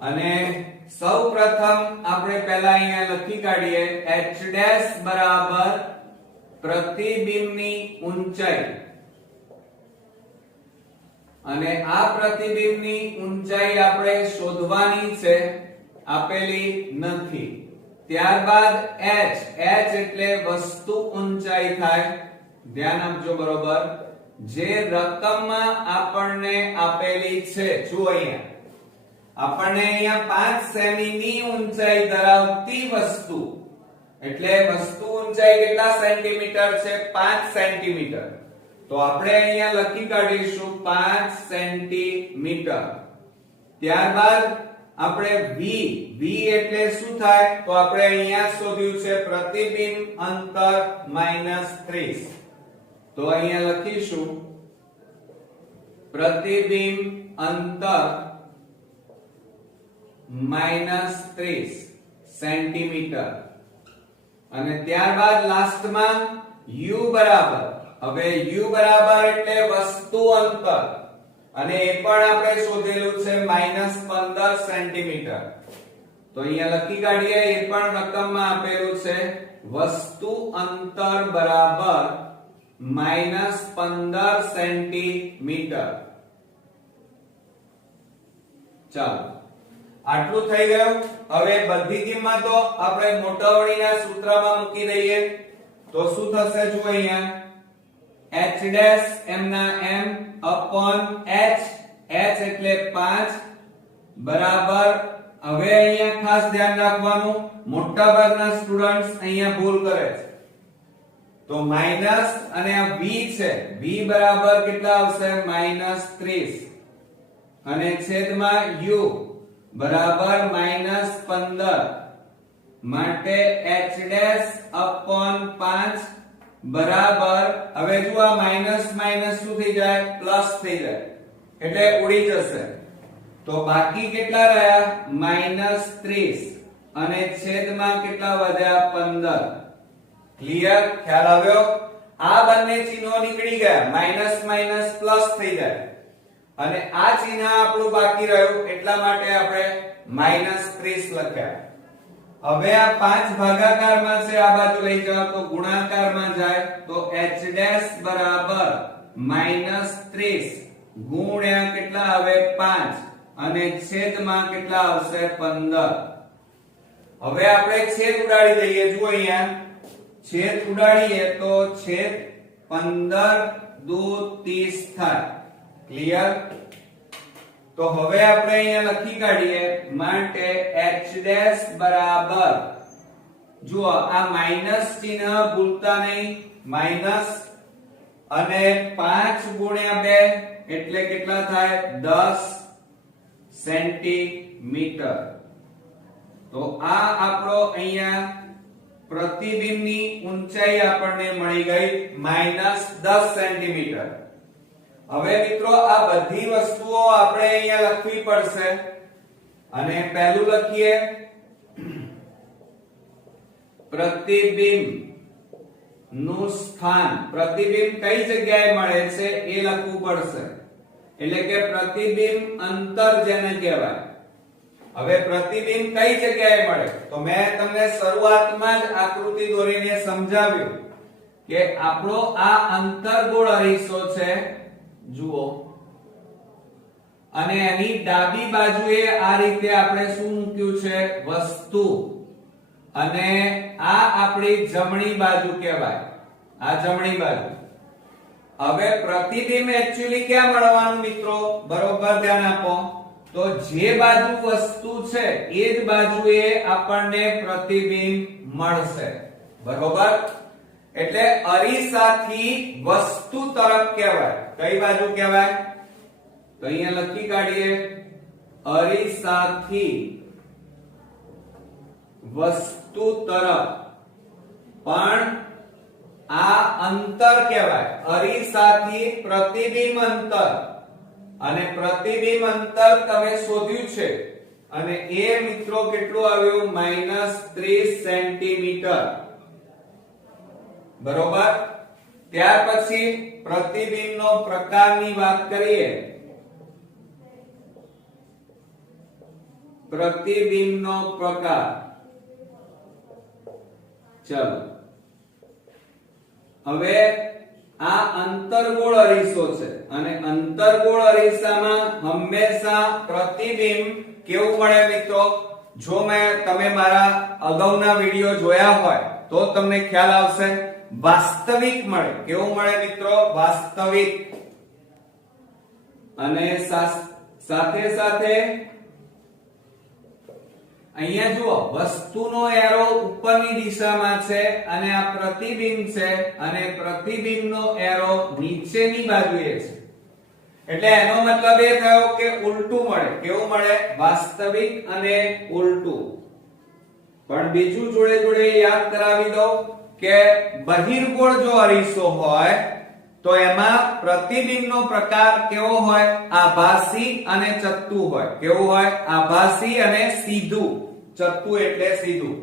અને સૌપ્રથમ આપણે પહેલા અહીંયા લખી કાઢીએ h ડેશ બરાબર પ્રતિબિંબની ઊંચાઈ અને આ પ્રતિબિંબની ઊંચાઈ આપણે શોધવાની છે આપેલી નથી. ત્યારબાદ h એટલે વસ્તુ ઊંચાઈ થાય ધ્યાન આપજો બરોબર, જે રકમમાં આપણને આપેલી છે, જો અહીંયા આપણને અહીંયા 5 સેમી ની ઊંચાઈ ધરાવતી વસ્તુ, એટલે વસ્તુ ઊંચાઈ કેટલા સેન્ટીમીટર છે? 5 સેન્ટીમીટર. તો આપણે અહીંયા લખી કાઢીશું 5 સેન્ટીમીટર. ત્યારબાદ આપણે v એટલે શું થાય? તો આપણે અહીંયા શોધ્યું છે પ્રતિબિંબ અંતર -30. તો અહીંયા લખીશું પ્રતિબિંબ અંતર -30 સેન્ટીમીટર. અને ત્યારબાદ લાસ્ટમાં u બરાબર, હવે u બરાબર એટલે વસ્તુ અંતર, અને એ પણ આપણે શોધેલું છે -15 સેન્ટીમીટર. તો અહીંયા લખી કાઢીએ, એ પણ રકમમાં આપેલું છે વસ્તુ અંતર બરાબર -15 સેન્ટીમીટર. ચાલો આટલું થઈ ગયું. હવે બધી કિંમતો આપણે મોટાવડીના સૂત્રમાં મૂકી દઈએ તો શું થશે? જો અહીંયા h ડેશ m ના m upon h, h એટલે 5 બરાબર. હવે અહીંયા ખાસ ધ્યાન રાખવાનું, મોટા ભાગના સ્ટુડન્ટ્સ અહીંયા ભૂલ કરે છે. તો માઈનસ અને આ v છે, v બરાબર કેટલા આવશે? -30 અને છેદમાં u બરાબર -15 માટે h ડેશ upon 5 બરાબર. હવે જો આ માઈનસ માઈનસ શું થઈ જાય? પ્લસ થઈ જાય, એટલે ઉડી જશે. તો બાકી કેટલા રહ્યા? -30 અને છેદમાં કેટલા વધ્યા? 15. ક્લિયર? ખ્યાલ આવ્યો? આ બંને ચિહ્નો નીકળી ગયા, માઈનસ માઈનસ પ્લસ થઈ જાય, અને આ ચિહ્ન આપણું બાકી રહ્યું, એટલા માટે આપણે -30 લખ્યા. હવે આ 5 ભાગાકારમાં છે, આ બાજુ લઈ જાઓ તો ગુણાકારમાં જાય. તો h ડેશ બરાબર -30 ગુણ્યા કેટલા આવે? 5 અને છેદમાં કેટલા આવશે? 15. હવે આપણે છેદ ઉડાડી દઈએ. જુઓ અહીંયા છેદ ઉડાડીએ તો છેદ 15 દુ 30 થાય. ક્લિયર? તો હવે આપણે અહીંયા લખી કાઢીએ માટે h ડેશ બરાબર, જુઓ આ માઈનસ ચિહ્ન ભૂલતા નહીં, માઈનસ અને 5 ગુણ્યા 2 એટલે કેટલા થાય? 10 સેન્ટીમીટર. તો આ આપણો અહીંયા પ્રતિબિંબની ઊંચાઈ આપણને મળી ગઈ -10 સેન્ટીમીટર. હવે મિત્રો આ બધી વસ્તુઓ આપણે અહીંયા લખવી પડશે, અને પહેલું લખીએ પ્રતિબિંબ નું સ્થાન. પ્રતિબિંબ કઈ જગ્યાએ મળે છે એ લખવું પડશે, એટલે કે પ્રતિબિંબ અંતર જેને કહેવાય. હવે પ્રતિબિંબ કઈ જગ્યાએ મળે? તો મેં તમને શરૂઆતમાં જ આકૃતિ દોરીને સમજાવ્યું કે આપણો આ અંતર્ગોળ અરીસો છે, જુઓ, અને એની ડાબી બાજુએ આ રીતે આપણે શું મૂક્યું છે? વસ્તુ. અને આ આપણી જમણી બાજુ કહેવાય, આ જમણી બાજુ. હવે પ્રતિબિંબ એક્ચ્યુઅલી ક્યાં મળવાનું મિત્રો? બરોબર ધ્યાન આપો. તો જે બાજુ વસ્તુ છે એ જ બાજુએ આપણને પ્રતિબિંબ મળશે. બરોબર? એટલે અરીસાથી વસ્તુ તરફ કહેવાય. કઈ બાજુ કહેવાય? તો અહીંયા લખી કાઢીએ અરીસાથી વસ્તુ તરફ. પણ આ અંતર કહેવાય, અરીસાથી પ્રતિબિંબ અંતર. અને પ્રતિબિંબ અંતર તમે શોધ્યું છે, અને એ મિત્રો કેટલું આવ્યું? -30 સેન્ટીમીટર. બરોબર? ત્યાર પછી પ્રતિબિંબનો પ્રકારની વાત કરીએ. પ્રતિબિંબનો પ્રકાર, ચલો હવે આ અંતર્ગોળ અરીસો છે, અને અંતર્ગોળ અરીસામાં હંમેશા પ્રતિબિંબ કેવું મળે મિત્રો? જો તમે મારા અગાઉના વિડિયો જોયા હોય તો તમને ખ્યાલ આવશે વાસ્તવિક મળે. કેવું મળે મિત્રો? વાસ્તવિક. અને સાથે સાથે અહીંયા જુઓ, વસ્તુનો એરો ઉપરની દિશામાં છે અને આ પ્રતિબિંબ છે અને પ્રતિબિંબનો એરો નીચેની બાજુએ છે. એટલે એનો મતલબ એ થયો કે ઉલટું મળે. કેવું મળે? વાસ્તવિક અને ઉલટું. પણ બીજું જોડે જોડે યાદ કરાવી દો કે બહિર્ગોળ જો અરીસો હોય તો એમાં પ્રતિબિંબનો પ્રકાર કેવો હોય? આભાસી અને ચત્તુ હોય. કેવું હોય? આભાસી અને સીધું. ચત્તુ એટલે સીધું.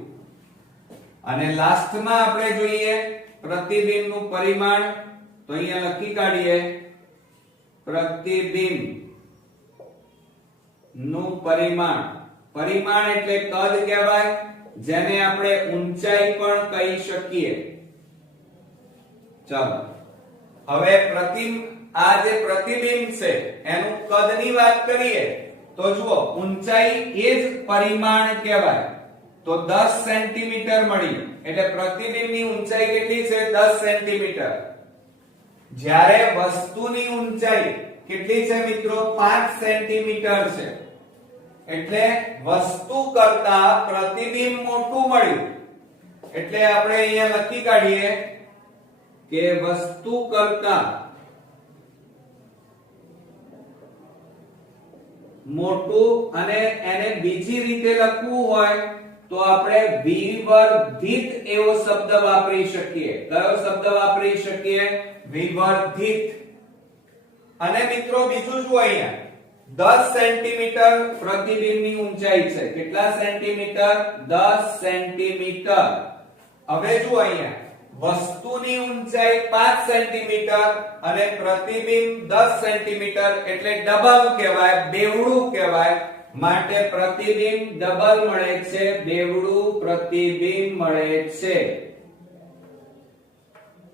અને લાસ્ટમાં આપણે જોઈએ પ્રતિબિંબનું પરિમાણ. તો અહીંયા લખી કાઢીએ પ્રતિબિંબ નું પરિમાણ. પરિમાણ એટલે કદ કહેવાય, જેને આપણે ઊંચાઈ પણ કહી શકીએ. ચાલો હવે આ જે પ્રતિબિંબ છે એનું કદની વાત કરીએ તો જુઓ, ઊંચાઈ એ જ પરિમાણ કહેવાય. તો 10 સેન્ટીમીટર મળી. એટલે પ્રતિબિંબની ઊંચાઈ કેટલી છે? 10 સેન્ટીમીટર. જ્યારે વસ્તુની ઊંચાઈ કેટલી છે મિત્રો? 5 સેન્ટીમીટર છે. એટલે વસ્તુ કરતા પ્રતિબિંબ મોટું મળ્યું. એટલે આપણે અહીંયા લખી કાઢીએ કે વસ્તુ કરતા મોટું. અને એને બીજી રીતે લખવું હોય તો આપણે વિવર્ધિત એવો શબ્દ વાપરી શકીએ. કયો શબ્દ વાપરી શકીએ? વિવર્ધિત. અને મિત્રો બીજું શું, અહીંયા 10 સેન્ટીમીટર પ્રતિબિંબની ઊંચાઈ છે. કેટલા સેન્ટીમીટર? 10 સેન્ટીમીટર. હવે જુઓ, અહીંયા વસ્તુની ઊંચાઈ 5 સેન્ટીમીટર અને પ્રતિબિંબ 10 સેન્ટીમીટર. એટલે ડબલ કહેવાય, બેવડું કહેવાય. માટે પ્રતિબિંબ ડબલ મળે છે, બેવડું પ્રતિબિંબ મળે છે.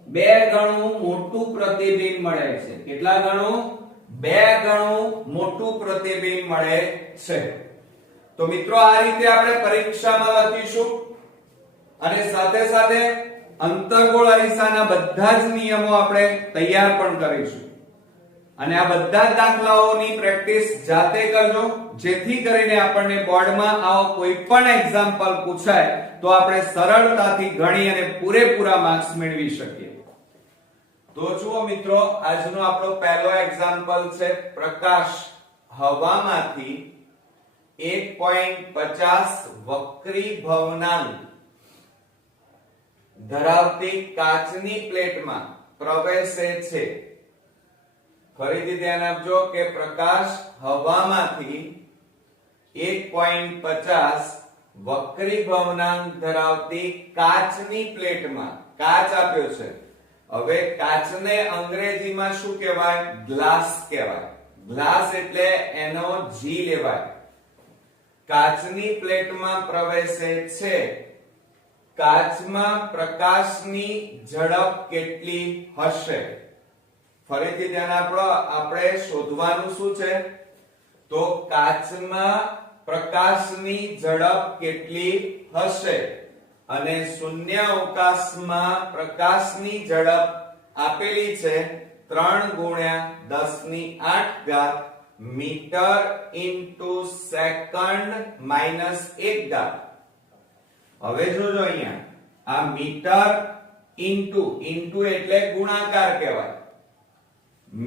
2 ગણું મોટું પ્રતિબિંબ મળે છે. કેટલા ગણું? 2 ગણું મોટું પ્રતિબિંબ મળે છે. તો મિત્રો આ રીતે આપણે પરીક્ષામાં લખીશું અને સાથે સાથે અંતર્ગોળ અરીસાના બધા જ નિયમો આપણે તૈયાર પણ કરીશું. અને આ બધા દાખલાઓની પ્રેક્ટિસ જાતે કરજો, જેથી કરીને આપણને બોર્ડમાં આવો કોઈ પણ એક્ઝામ્પલ પૂછાય તો આપણે સરળતાથી ગણી અને પૂરેપૂરા માર્ક્સ મેળવી શકીએ. તો જુઓ મિત્રો, આજનો આપણો પહેલો એક્ઝામ્પલ છે પ્રકાશ હવામાંથી 1.50 વક્રી ભવનાંક ધરાવતી કાચની પ્લેટમાં પ્રવેશે છે. ફરીથી ધ્યાન આપજો કે પ્રકાશ હવામાંથી 1.50 વક્રી ભવનાંક ધરાવતી કાચની પ્લેટમાં, કાચ આપ્યો છે. હવે કાચને અંગ્રેજીમાં શું કહેવાય? ગ્લાસ કહેવાય. ગ્લાસ એટલે એનો જી લેવાય. કાચની પ્લેટમાં પ્રવેશે છે. કાચમાં પ્રકાશની ઝડપ કેટલી હશે? ફરીથી ધ્યાન આપો, આપણે શોધવાનું શું છે? તો કાચમાં પ્રકાશની ઝડપ કેટલી હશે? અને શૂન્ય અવકાશમાં પ્રકાશની ઝડપ આપેલી છે 3 × 10⁸ મીટર ઇન્ટુ સેકન્ડ માઈનસ 1 ઘાત. હવે જોજો, અહીંયા આ મીટર ઇન્ટુ એટલે ગુણાકાર કહેવાય.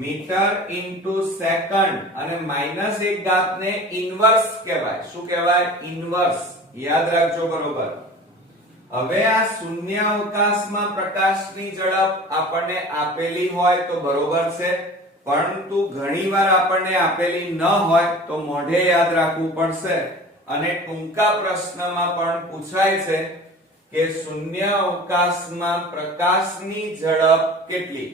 મીટર ઇન્ટુ સેકન્ડ અને માઈનસ 1 ઘાત ને ઇન્વર્સ કહેવાય. શું કહેવાય? ઇન્વર્સ. યાદ રાખજો બરોબર. હવે આ શૂન્ય અવકાશમાં પ્રકાશની ઝડપ આપણને આપેલી હોય તો બરોબર છે, પરંતુ ઘણીવાર આપણને આપેલી ન હોય તો મોઢે યાદ રાખવું પડશે. અને ટૂંકા પ્રશ્નમાં પણ પૂછાય છે કે શૂન્ય અવકાશમાં પ્રકાશની ઝડપ કેટલી?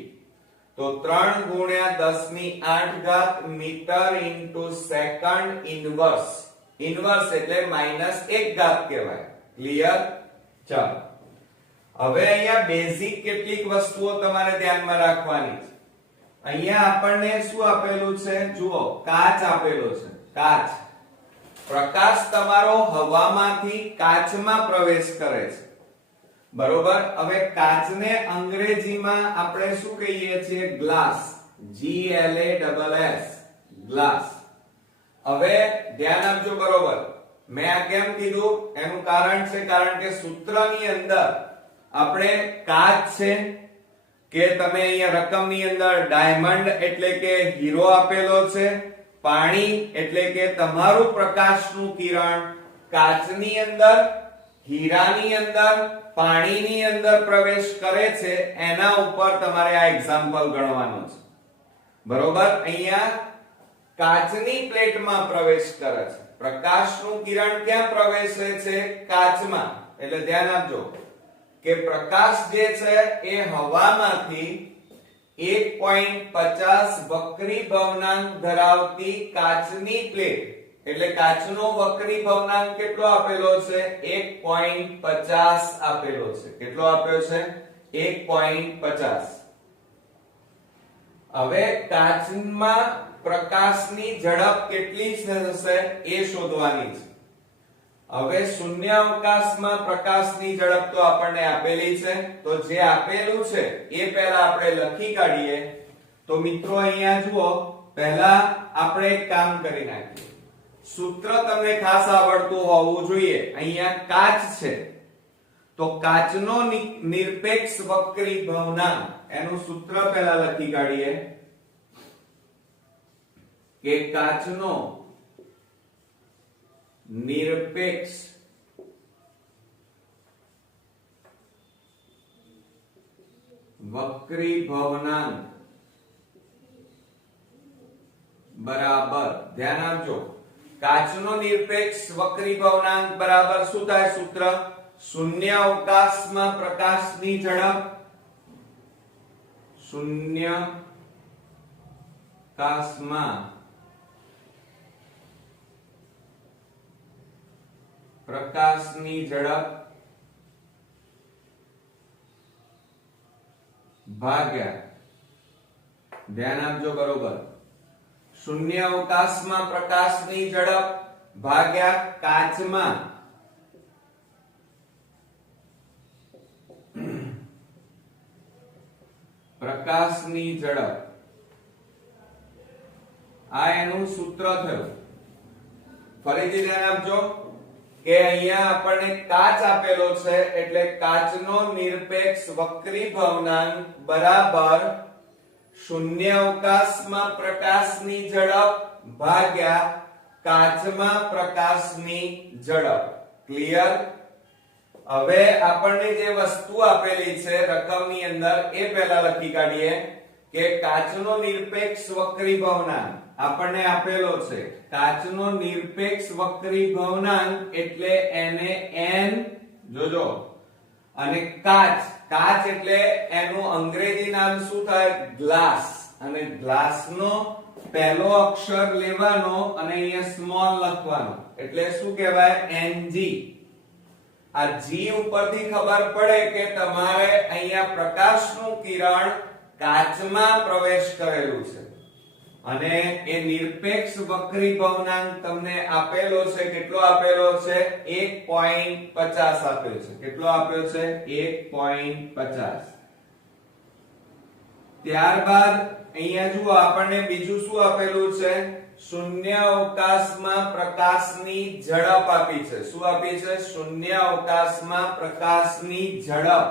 તો 3 × 10⁸ metre into second inverse. Inverse એટલે -1 ઘાત કહેવાય. ક્લિયર? ચાલો હવે અહીંયા બેઝિક કેટલીક વસ્તુઓ તમારે ધ્યાનમાં રાખવાની છે. અહીંયા આપણને શું આપેલું છે? જુઓ, કાચ આપેલો છે. કાચ. પ્રકાશ તમારો હવામાંથી કાચમાં પ્રવેશ કરે છે. બરોબર. હવે કાચને અંગ્રેજીમાં આપણે શું કહીએ છીએ? ગ્લાસ. GLASS glass. હવે ધ્યાન આપજો. બરોબર, મેં આ કેમ કીધું એનું કારણ છે, કારણ કે સૂત્રની અંદર આપણે કાચ છે કે તમે અહીંયા રકમની અંદર ડાયમંડ એટલે કે હીરો આપેલો છે, પાણી એટલે કે તમારું પ્રકાશનું કિરણ કાચની અંદર, હીરાની અંદર, પાણીની અંદર પ્રવેશ કરે છે, એના ઉપર તમારે આ એક્ઝામ્પલ ગણવાનું છે. બરોબર. અહીંયા કાચની પ્લેટમાં પ્રવેશ કરે છે, પ્રકાશનું કિરણ ક્યાં પ્રવેશે છે? કાચમાં. એટલે ધ્યાન આપજો કે પ્રકાશ જે છે એ હવામાંથી 1.50 વક્રી ભવનાંક ધરાવતી કાચની પ્લેટ, એટલે કાચનો વક્રી ભવનાંક કેટલો આપેલો છે? 1.50 આપેલો છે. કેટલો આપ્યો છે? 1.50. હવે કાચમાં પ્રકાશની ઝડપ કેટલી થશે એ શોધવાની છે. હવે શૂન્યાવકાશમાં પ્રકાશની ઝડપ તો આપણને આપેલી છે, તો જે આપેલું છે એ પહેલા આપણે લખી કાઢીએ. તો મિત્રો અહીંયા જુઓ, પહેલા આપણે એક કામ કરી નાખીએ. સૂત્ર તમને ખાસ આવડતું હોવું જોઈએ. અહીંયા કાચ છે તો કાચનો નિરપેક્ષ વક્રી ભવનાંક, એનું સૂત્ર પહેલા લખી કાઢીએ કે કાચનો નિરપેક્ષ વક્રી ભવનાંક બરાબર, ધ્યાન આપજો, કાચનો નિરપેક્ષ વક્રી ભવનાંક બરાબર શું થાય? સૂત્ર શૂન્યાવકાશમાં પ્રકાશની ઝડપ, શૂન્યાવકાશમાં પ્રકાશની ઝડપ ભાગ્યા, ધ્યાન આપજો. બરોબર, શૂન્યાવકાશમાં પ્રકાશની ઝડપ ભાગ્યા કાચમાં પ્રકાશની ઝડપ, આ એનું સૂત્ર થયું. ફરીથી ધ્યાન આપજો કે અહીંયા આપણને કાચ આપેલો છે, એટલે કાચનો નિરપેક્ષ વક્રી ભવનાંક બરાબર શૂન્યાવકાશમાં પ્રકાશની ઝડપ ભાગ્યા કાચમાં પ્રકાશની ઝડપ. ક્લિયર? હવે આપણને જે વસ્તુ આપેલી છે રકમની અંદર એ પહેલા લખી કાઢીએ કે કાચનો નિરપેક્ષ વક્રી ભવનાંક આપણને આપેલો છે. કાચનો નિરપેક્ષ વક્રી ભવનાંક એટલે એને n, જોજો, અને કાચ, કાચ એટલે એનું અંગ્રેજી નામ શું થાય? ગ્લાસ. અને ગ્લાસનો પહેલો અક્ષર લેવાનો અને અહીંયા સ્મોલ લખવાનો, એટલે શું કહેવાય? Ng. આ G ઉપરથી ખબર પડે કે તમારે અહીંયા પ્રકાશનું કિરણ કાચમાં પ્રવેશ કરેલું છે, અને એ નિરપેક્ષ વક્રી ભવનાંક તમને આપેલો છે. કેટલો આપેલો છે? 1.50 આપ્યો છે. કેટલો આપ્યો છે? 1.50. ત્યારબાદ અહીંયા જુઓ, આપણને બીજું શું આપેલું છે? શૂન્યાવકાશમાં પ્રકાશની ઝડપ આપી છે. શું આપી છે? શૂન્યાવકાશમાં પ્રકાશની ઝડપ,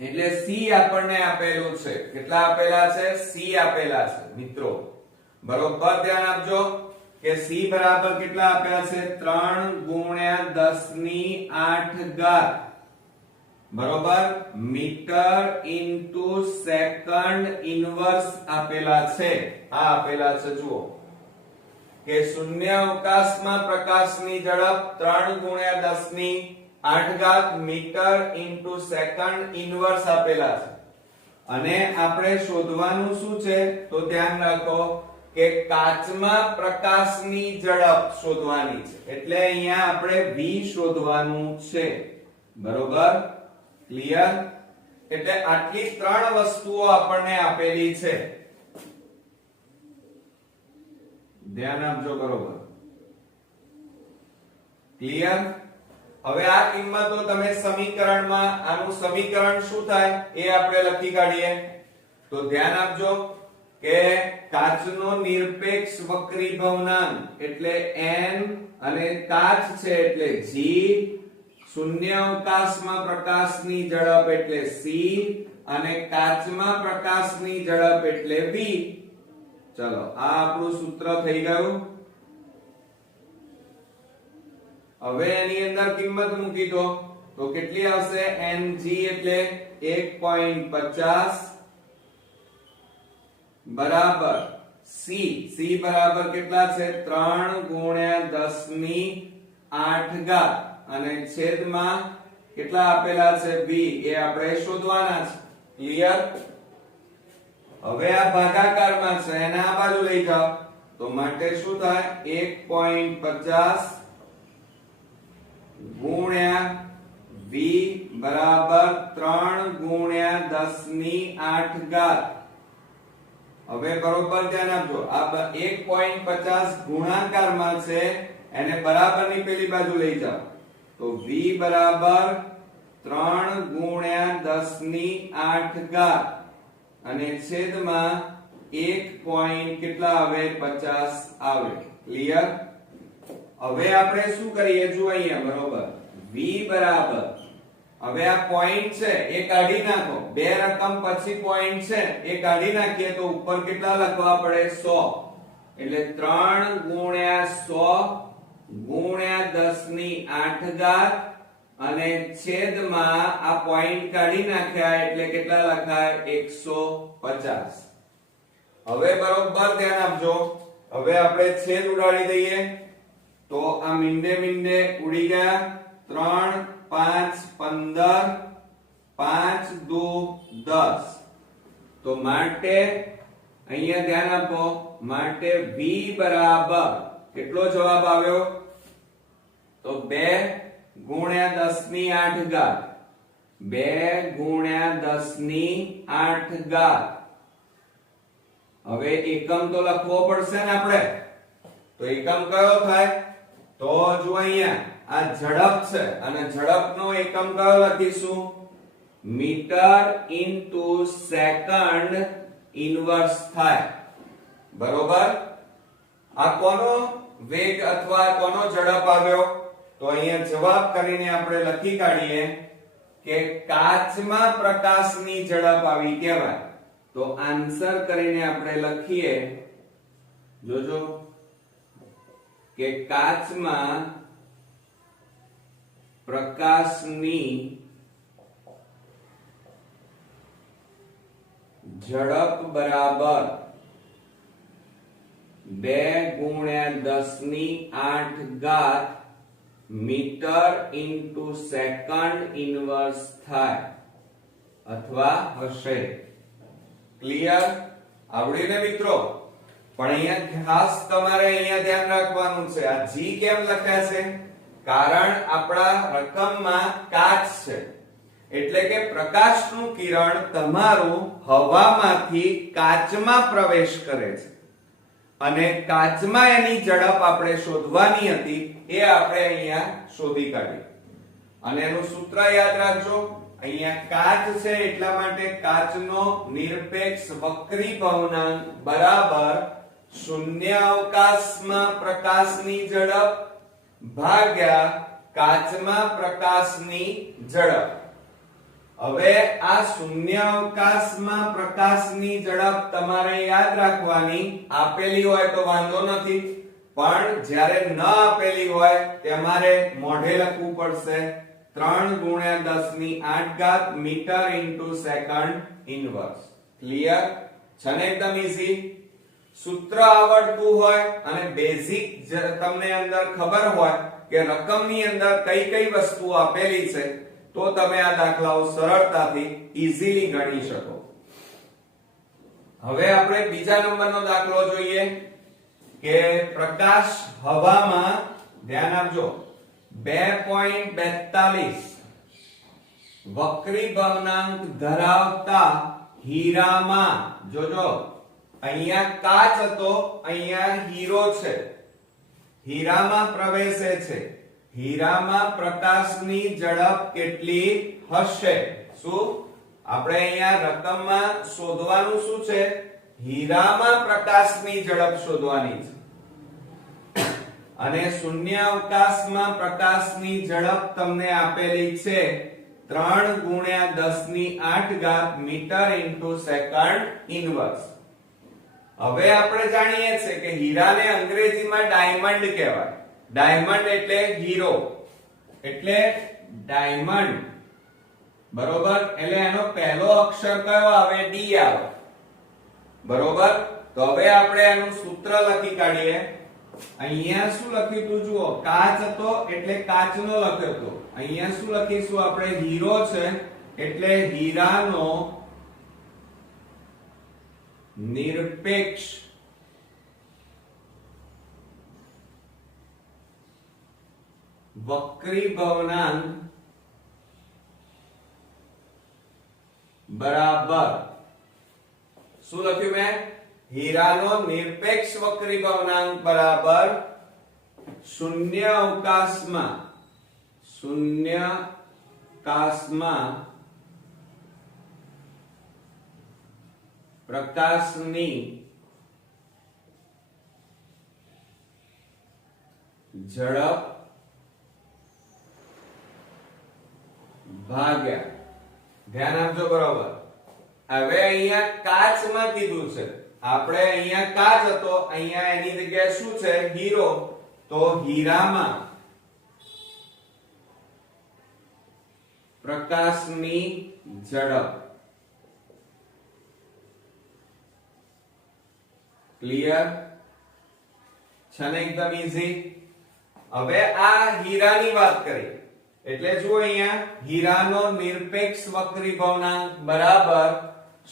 એટલે c આપણને આપેલું છે. કેટલા આપેલા છે? c આપેલા છે મિત્રો. બરોબર, ધ્યાન આપજો કે c બરાબર કેટલા આપ્યા છે? 3 × 10⁸ બરોબર, મીટર ઇન્ટુ સેકન્ડ ઇનવર્સ આપેલા છે. આ આપેલા છે, જુઓ કે શૂન્યાવકાશમાં પ્રકાશની ઝડપ 3 × 10⁸ મીટર ઇન્ટુ સેકન્ડ ઇનવર્સ આપેલા છે. અને આપણે શોધવાનું શું છે? તો ધ્યાન રાખો કે કાચમાં પ્રકાશની ઝડપ શોધવાની છે, એટલે અહીંયા આપણે v શોધવાનું છે. બરોબર, ક્લિયર? એટલે આટલી ત્રણ વસ્તુઓ આપણને આપેલી છે. ધ્યાન આપજો. બરોબર, ક્લિયર? હવે આ કિંમતો તમે સમીકરણમાં આનું સમીકરણ શું થાય એ આપણે લખી કાઢીએ તો ધ્યાન આપજો કે કાચનો નિરપેક્ષ વક્રીભવનાંક એટલે n અને કાચ છે એટલે g શૂન્ય અવકાશમાં પ્રકાશની ઝડપ એટલે c અને કાચમાં પ્રકાશની ઝડપ એટલે v. ચલો આ આપણું સૂત્ર થઈ ગયું. હવે એની અંદર કિંમત મૂકી દો તો કેટલી આવશે ng એટલે 1.50 બરાબર c બરાબર કેટલા છે 3 × 10⁸ અને છેદમાં કેટલા આપેલા છે v એ આપણે શોધવાના છે. ક્લિયર? હવે આ ભાગાકારમાં છે એને આ બાજુ લઈ જાઓ તો માટે શું થાય 1.50 ગુણ્યા v બરાબર 3 × 10⁸. હવે બરોબર ધ્યાન આપજો આ 1.50 ગુણાકારમાં છે એને બરાબરની પેલી બાજુ લઈ જાઓ તો v બરાબર 3 × 10⁸ અને છેદમાં 1 પોઈન્ટ કેટલા આવે 50 આવે. ક્લિયર? હવે આપણે શું કરીએ જો અહીંયા બરોબર v બરાબર હવે આ પોઈન્ટ છે એ કાઢી નાખો બે રકમ પછી પોઈન્ટ છે એ કાઢી નાખીએ તો ઉપર કેટલા લખવા પડે 100 એટલે 3 × 10⁸ અને છેદમાં આ પોઈન્ટ કાઢી નાખ્યા એટલે કેટલા લખાય 150. હવે બરોબર ધ્યાન આપજો હવે આપણે છેદ ઉડાડી દઈએ તો આ મીંડે ઉડી ગયા 3 5 15 5 2 10 તો માટે અહીંયા ધ્યાન આપો માટે v બરાબર કેટલો જવાબ આવ્યો તો 2 × 10⁸ 2 × 10⁸. હવે એકમ તો લખવો પડશે ને આપણે તો એકમ કયો થાય તો જો અહીંયા આ ઝડપ છે અને ઝડપનો એકમ કયો લખીશું મીટર ઇન્ટુ સેકન્ડ ઇન્વર્સ થાય. બરોબર? આ કોનો વેગ અથવા કોનો ઝડપ આવ્યો તો અહીંયા જવાબ કરીને આપણે લખી કાઢીએ કે કાચમાં પ્રકાશની ઝડપ આવી કહેવાય. તો આન્સર કરીને આપણે લખીએ જોજો કે કાચમાં પ્રકાશની ઝડપ બરાબર 2 × 10⁸ મીટર ઇન્ટુ સેકન્ડ ઇન્વર્સ થાય અથવા હશે. ક્લિયર? આવડીને મિત્રો? પણ અહીંયા ખાસ તમારે અહીંયા ધ્યાન રાખવાનું છે આ g કેમ લખ્યા છે કારણ આપણા રકમમાં કાચ છે એટલે કે પ્રકાશનું કિરણ તમારું હવામાંથી કાચમાં પ્રવેશ કરે છે અને કાચમાં એની ઝડપ આપણે શોધવાની હતી એ આપણે અહીંયા શોધી કાઢી. અને એનું સૂત્ર યાદ રાખજો અહીંયા કાચ છે એટલા માટે કાચનો નિરપેક્ષ વક્રીભવનાંક બરાબર શૂન્ય અવકાશમાં પ્રકાશની ઝડપ ભાગ્યા કાચમાં પ્રકાશની ઝડપ. હવે આ શૂન્ય અવકાશમાં પ્રકાશની ઝડપ તમારે યાદ રાખવાની આપેલી હોય તો વાંધો નથી પણ જ્યારે ન આપેલી હોય તમારે મોઢે લખવું પડશે 3 × 10⁸ metre into second inverse. Clear છે ને? એકદમ ઈઝી. સૂત્ર આવડતું હોય અને બેઝિક તમને અંદર ખબર હોય કે રકમની અંદર કઈ કઈ વસ્તુ આપેલી છે તો તમે આ દાખલાઓ સરળતાથી ઈઝીલી ગણી શકો. હવે આપણે બીજા નંબરનો દાખલો જોઈએ કે પ્રકાશ હવામાં ધ્યાન આપજો 2.42 વક્રીભવનાંક ધરાવતા હીરામાં જોજો અહીંયા કાચ હતો અહીંયા હીરો છે હીરામાં પ્રવેશે છે હીરામાં પ્રકાશની ઝડપ કેટલી હશે? શું આપણે અહીંયા રકમમાં શોધવાનું શું છે? હીરામાં પ્રકાશની ઝડપ શોધવાની છે અને શૂન્યાવકાશમાં પ્રકાશની ઝડપ તમને આપેલી છે 3 ગુણ્યા 10 ની 8 ઘાત મીટર ઇન્ટુ સેકન્ડ ઇન્વર્સ. હવે આપણે જાણીએ છીએ કે હીરાને અંગ્રેજીમાં ડાયમંડ કહેવાય. ડાયમંડ એટલે હીરો, એટલે ડાયમંડ, બરોબર? એટલે એનો પહેલો અક્ષર કયો આવે? ડી આવે, બરોબર? તો હવે આપણે એનું સૂત્ર લખી કાઢીએ. અહીંયા શું લખ્યું તું જુઓ, કાચ હતો એટલે કાચનો લખ્યો હતો. અહીંયા શું લખીશું આપણે? હીરો છે એટલે હીરાનો નિરપેક્ષ વક્રીભવનાંક બરાબર, શું લખ્યું મેં? હીરાનો નિરપેક્ષ વક્રીભવનાંક બરાબર શૂન્યાવકાશમાં પ્રકાશની ઝડપ ભાગ્યા, ધ્યાન આપજો, બરોબર? હવે અહીંયા કાચમાં કીધું છે, આપણે અહીંયા કાચ હતો, અહીંયા એની જગ્યાએ શું છે? હીરો. તો હીરામાં પ્રકાશની ઝડપ, ક્લિયર છે ને? એકદમ ઈઝી. હવે આ હીરાની વાત કરી એટલે જુઓ અહીંયા હીરાનો નિરપેક્ષ વક્રીભવનાંક બરાબર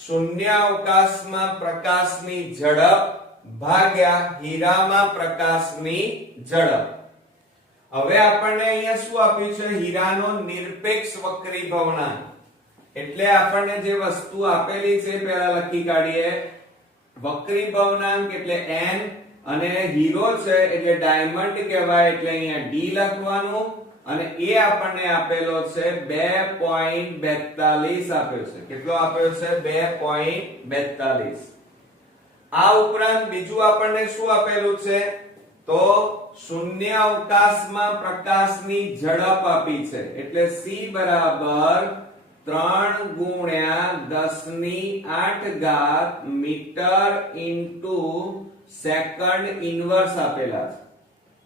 શૂન્યાવકાશમાં પ્રકાશની ઝડપ ભાગ્યા હીરામાં પ્રકાશની ઝડપ. હવે આપણને અહીંયા શું આપ્યું છે? હીરાનો નિરપેક્ષ વક્રીભવનાંક. એટલે આપણને જે વસ્તુ આપેલી છે પહેલા લખી કાઢીએ. વક્રીભવનાંક એટલે n અને હીરો છે એટલે ડાયમંડ કહેવાય, એટલે અહીંયા d લખવાનું અને એ આપણને આપેલો છે 2.42 આપ્યો છે. કેટલો આપ્યો છે? 2.42. આ ઉપરાંત બીજું આપણને શું આપેલું છે? તો શૂન્યાવકાશમાં પ્રકાશની ઝડપ આપી છે એટલે c બરાબર 3 ગુણ્યા 10 ની 8 ઘાત મીટર ઇન્ટુ સેકન્ડ ઇન્વર્સ આપેલા છે.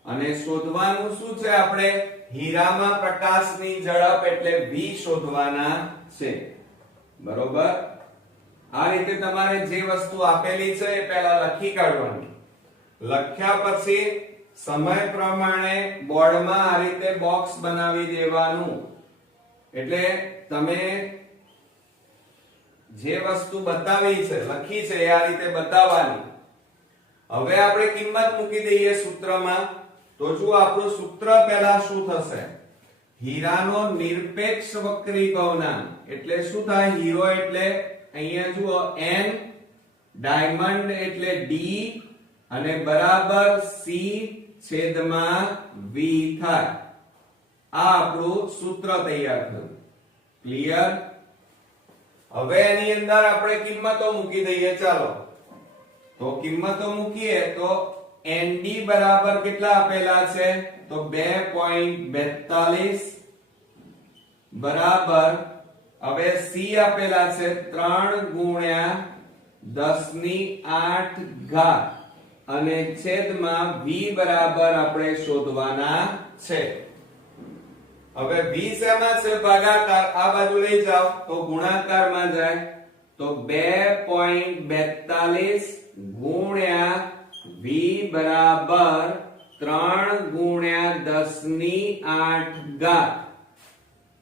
અને શોધવાનું શું છે? આપણે હીરામાં પ્રકાશની ઝડપ એટલે v શોધવાના છે, બરોબર? આ રીતે તમારે જે વસ્તુ આપેલી છે એ પહેલા લખી કાઢવાની. લખ્યા પછી સમય પ્રમાણે બોર્ડમાં આ રીતે બોક્સ બનાવી દેવાનું. એટલે તમે જે વસ્તુ બતાવી છે, લખી છે, એ આ રીતે બતાવવાની. હવે આપણે કિંમત મૂકી દઈએ સૂત્રમાં. તો જો આપણું સૂત્ર પહેલા શું થશે? હીરાનો નિરપેક્ષ વક્રીભવનાંક એટલે શું થાય? હીરો એટલે અહીંયા જુઓ n, ડાયમંડ એટલે d અને બરાબર c છેદમાં v થાય. આ આપણું સૂત્ર તૈયાર થયું. ક્લિયર? હવે એની અંદર આપણે કિંમતો મૂકી દઈએ. ચાલો તો કિંમતો મૂકીએ તો nd બરાબર કેટલા આપેલા છે? તો 2.42 બરાબર, હવે c આપેલા છે 3 ગુણ્યા 10 ની 8 ઘાત અને છેદમાં v બરાબર આપણે શોધવાના છે. હવે v શેમાં છે? ભાગાકાર. આ બાજુ લઈ જાઓ તો ગુણાકારમાં જાય તો 2.42 ગુણ્યા v બરાબર 3 ગુણ્યા 10 ની 8 ઘાત.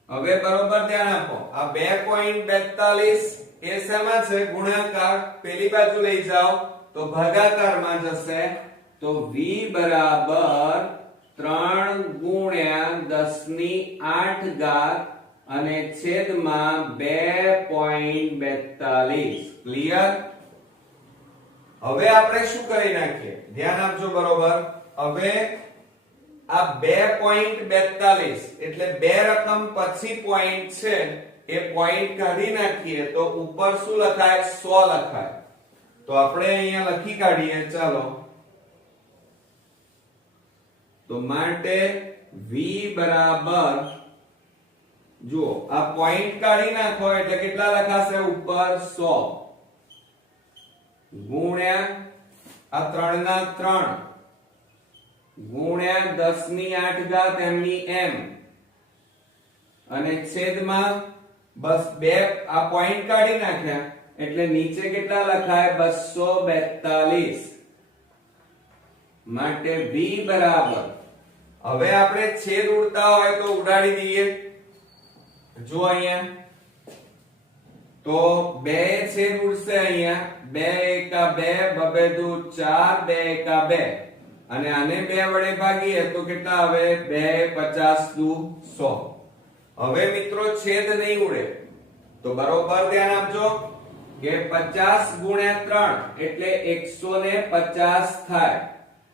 હવે બરોબર ધ્યાન આપો, આ 2.42 એ શેમાં છે? ગુણાકાર. પેલી બાજુ લઈ જાઓ તો ભાગાકારમાં જશે તો v બરાબર 3 ગુણ્યા 10 ની 8 ઘાત અને છેદમાં 2.42. ક્લિયર? હવે આપણે શું કરી નાખીએ? ધ્યાન આપજો, બરોબર? હવે આ 2.42 એટલે બે રકમ પછી પોઈન્ટ છે એ પોઈન્ટ કાઢી નાખીએ તો ઉપર શું લખાય 100 લખાય. તો આપણે અહીંયા લખી કાઢીએ. ચાલો તો માટે v બરાબર જુઓ આ પોઈન્ટ કાઢી નાખો એટલે કેટલા લખાશે ઉપર 100 ગુણ્યા આ 3 ના 3 ગુણ્યા 10 ની 8 ઘાત એમની એમ અને છેદમાં બસ બે આ પોઈન્ટ કાઢી નાખ્યા એટલે નીચે કેટલા લખાય 242 માટે v બરાબર હવે આપણે છેદ ઉડતા હોય તો ઉડાડી દઈએ. જો અહીંયા તો બે છેદ ઉડશે અહીંયા 2 એકા 2 બબે દુ 4 2 એકા 2 અને આને 2 વડે ભાગીએ તો કેટલા આવે 2 50 દુ 100. હવે મિત્રો છેદ નહીં ઉડે તો બરોબર ધ્યાન આપજો કે 50 ગુણ્યા 3 એટલે 150 થાય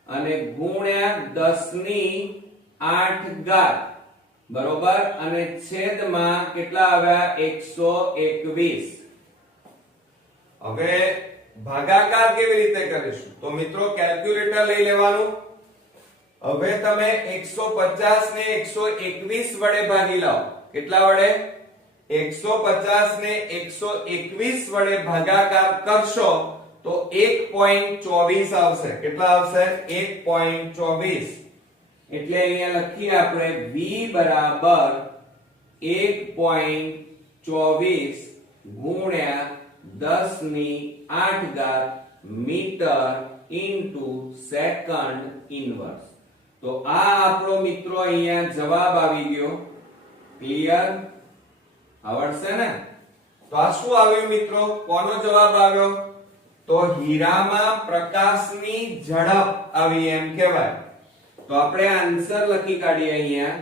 અને ગુણ્યા 10 ની 8 ઘાત બરોબર અને છેદમાં કેટલા આવ્યા 121. હવે ભાગાકાર કેવી રીતે કરીશું તો મિત્રો કેલ્ક્યુલેટર લઈ લેવાનું. હવે તમે 150 ને 121 વડે ભાગી લાવો. કેટલા વડે 150 ને 121 વડે ભાગાકાર કરશો તો 1.24 આવશે. કેટલા આવશે 1.24 એટલે અહીંયા લખીએ આપણે v બરાબર 1.24 ગુણ્યા 10 ની 8 ઘાત મીટર ઇન્ટુ સેકન્ડ ઇન્વર્સ. તો આ આપણો મિત્રો અહીંયા જવાબ આવી ગયો. ક્લિયર આવડશે ને? તો આ શું આવ્યું મિત્રો? કોનો જવાબ આવ્યો? તો હીરામાં પ્રકાશની ઝડપ આવી એમ કહેવાય. તો આપણે આન્સર લખી કાઢીએ અહીંયા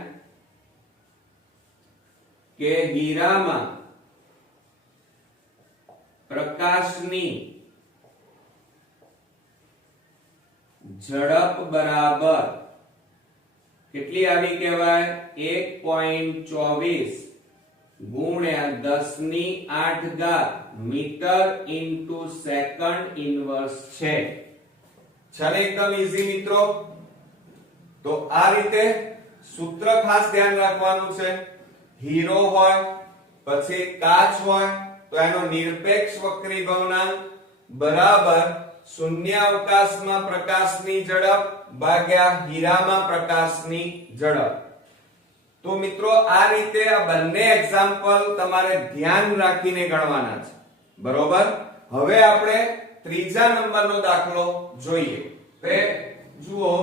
કે હીરામાં પ્રકાશની ઝડપ બરાબર કેટલી આવી કહેવાય 1.24 ગુણ્યા 10 ની 8 ઘાત મીટર ઇન્ટુ સેકન્ડ ઇન્વર્સ છે. ચાલે એકદમ ઈઝી મિત્રો. તો આ રીતે સૂત્ર ખાસ ધ્યાન રાખવાનું છે. હીરો હોય પછી કાચ હોય તો એનો નિરપેક્ષ વક્રીભવનાંક બરાબર શૂન્યાવકાશમાં પ્રકાશની ઝડપ ભાગ્યા હીરામાં પ્રકાશની ઝડપ. તો મિત્રો આ રીતે આ બંને એક્ઝામ્પલ તમારે ધ્યાન રાખીને ગણવાના છે. બરોબર. હવે આપણે ત્રીજા નંબરનો દાખલો જોઈએ. તે જુઓ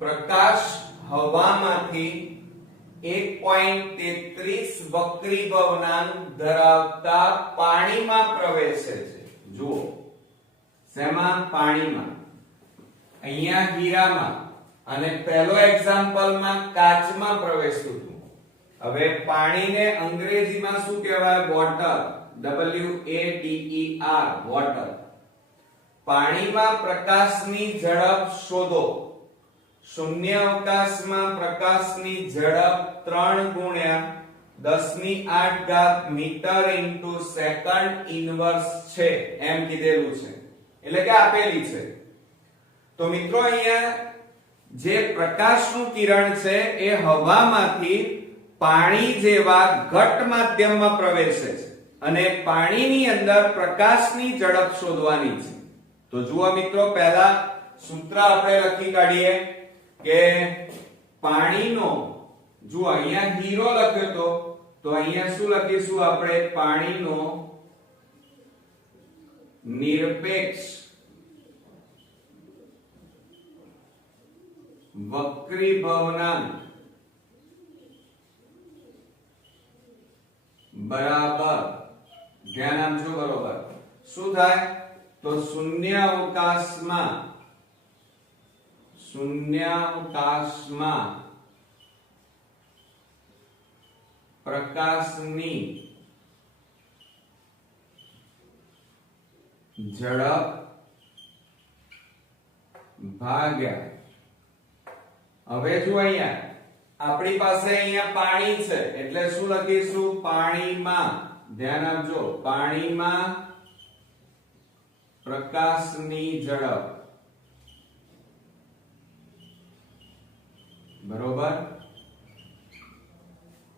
પ્રકાશ હવામાંથી 1.33 વક્રીભવનાંક ધરાવતા પાણીમાં પ્રવેશે છે. જુઓ શેમાં? પાણીમાં. અહીંયા હીરામાં અને પહેલો એક્ઝામ્પલમાં કાચમાં પ્રવેશ્યું હતું. હવે પાણીને અંગ્રેજીમાં શું કહેવાય? વોટર. WATER water. પાણીમાં પ્રકાશની ઝડપ શોધો. શૂન્યાવકાશમાં પ્રકાશની ઝડપ 3 ગુણ્યા 10 ની 8 ઘાત મીટર ઇન્ટુ સેકન્ડ ઇન્વર્સ છે એમ કીધેલું છે. એટલે કે આપેલી છે. તો મિત્રો અહીંયા જે પ્રકાશનું કિરણ છે એ હવામાંથી પાણી જેવા ઘટ માધ્યમમાં પ્રવેશે છે અને પાણીની અંદર પ્રકાશની ઝડપ શોધવાની છે. તો જુઓ મિત્રો પહેલા સૂત્ર આપણે લખી કાઢીએ કે પાણીનો જો અહીંયા હીરો લખ્યો તો અહીંયા શું લખીશું આપણે? પાણીનો નિરપેક્ષ વક્રીભવનાંક બરાબર ધ્યાન આપજો. બરોબર શું થાય? તો શૂન્યાવકાશમાં પ્રકાશની ઝડપ ભાગ્યા હવે જો અહીંયા આપણી પાસે અહીંયા પાણી છે એટલે શું લખીશું પાણીમાં ધ્યાન આપજો પાણીમાં પ્રકાશની ઝડપ બરોબર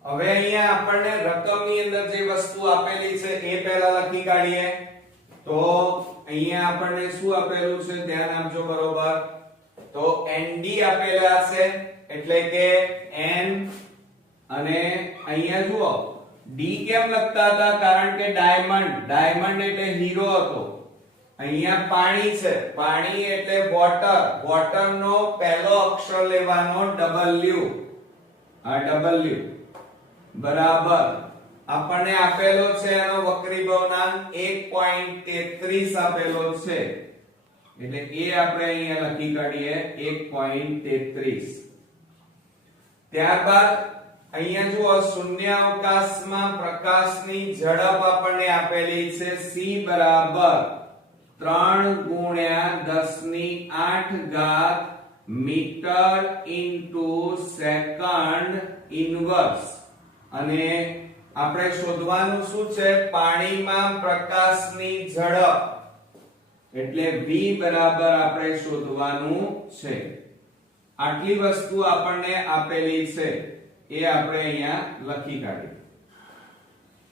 હવે અહીંયા આપણને રકમની અંદર જે વસ્તુ આપેલી છે એ પહેલા લખી કાઢીએ તો અહીંયા આપણને શું આપેલું છે ધ્યાન આપજો બરોબર તો ND આપેલા છે એટલે કે N અને અહીંયા જુઓ D કેમ લખતા હતા કારણ કે ડાયમંડ એટલે હીરો હતો અહીંયા પાણી છે પાણી એટલે વોટર નો પહેલો અક્ષર લેવાનો W આ W બરાબર આપણને આપેલો છે એનો વક્રી ભવનાંક 1.33 આપેલો છે એટલે એ આપણે અહીંયા લખી કાઢીએ 1.33 ત્યારબાદ અહીંયા જુઓ શૂન્યાવકાશમાં પ્રકાશની ઝડપ આપણને આપેલી છે c બરાબર 3 ગુણ્યા 10 ની 8 ઘાત મીટર ઇન્ટુ સેકન્ડ ઇન્વર્સ અને આપણે શોધવાનું શું છે પાણીમાં પ્રકાશની ઝડપ એટલે v બરાબર આપણે શોધવાનું છે આટલી વસ્તુ આપણને આપેલી છે એ આપણે અહીંયા લખી કાઢી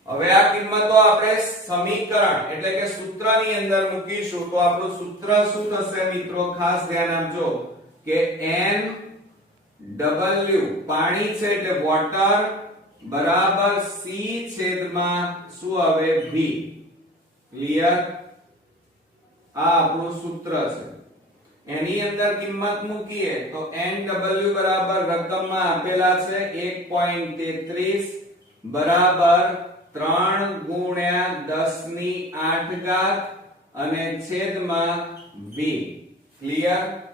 હવે આ કિંમતો આપણે સમીકરણ એટલે કે સૂત્રની અંદર મૂકીશું તો આપણું સૂત્ર શું થશે મિત્રો ખાસ ધ્યાન આપજો કે n w પાણી છે એટલે વોટર બરાબર c છેદમાં શું આવે v ક્લિયર આ આપણું સૂત્ર છે એની અંદર કિંમત મૂકીએ તો nw બરાબર રકમમાં આપેલા છે 1.33 બરાબર 3 ગુણ્યા 10 ની 8 ઘાત અને છેદમાં v ક્લિયર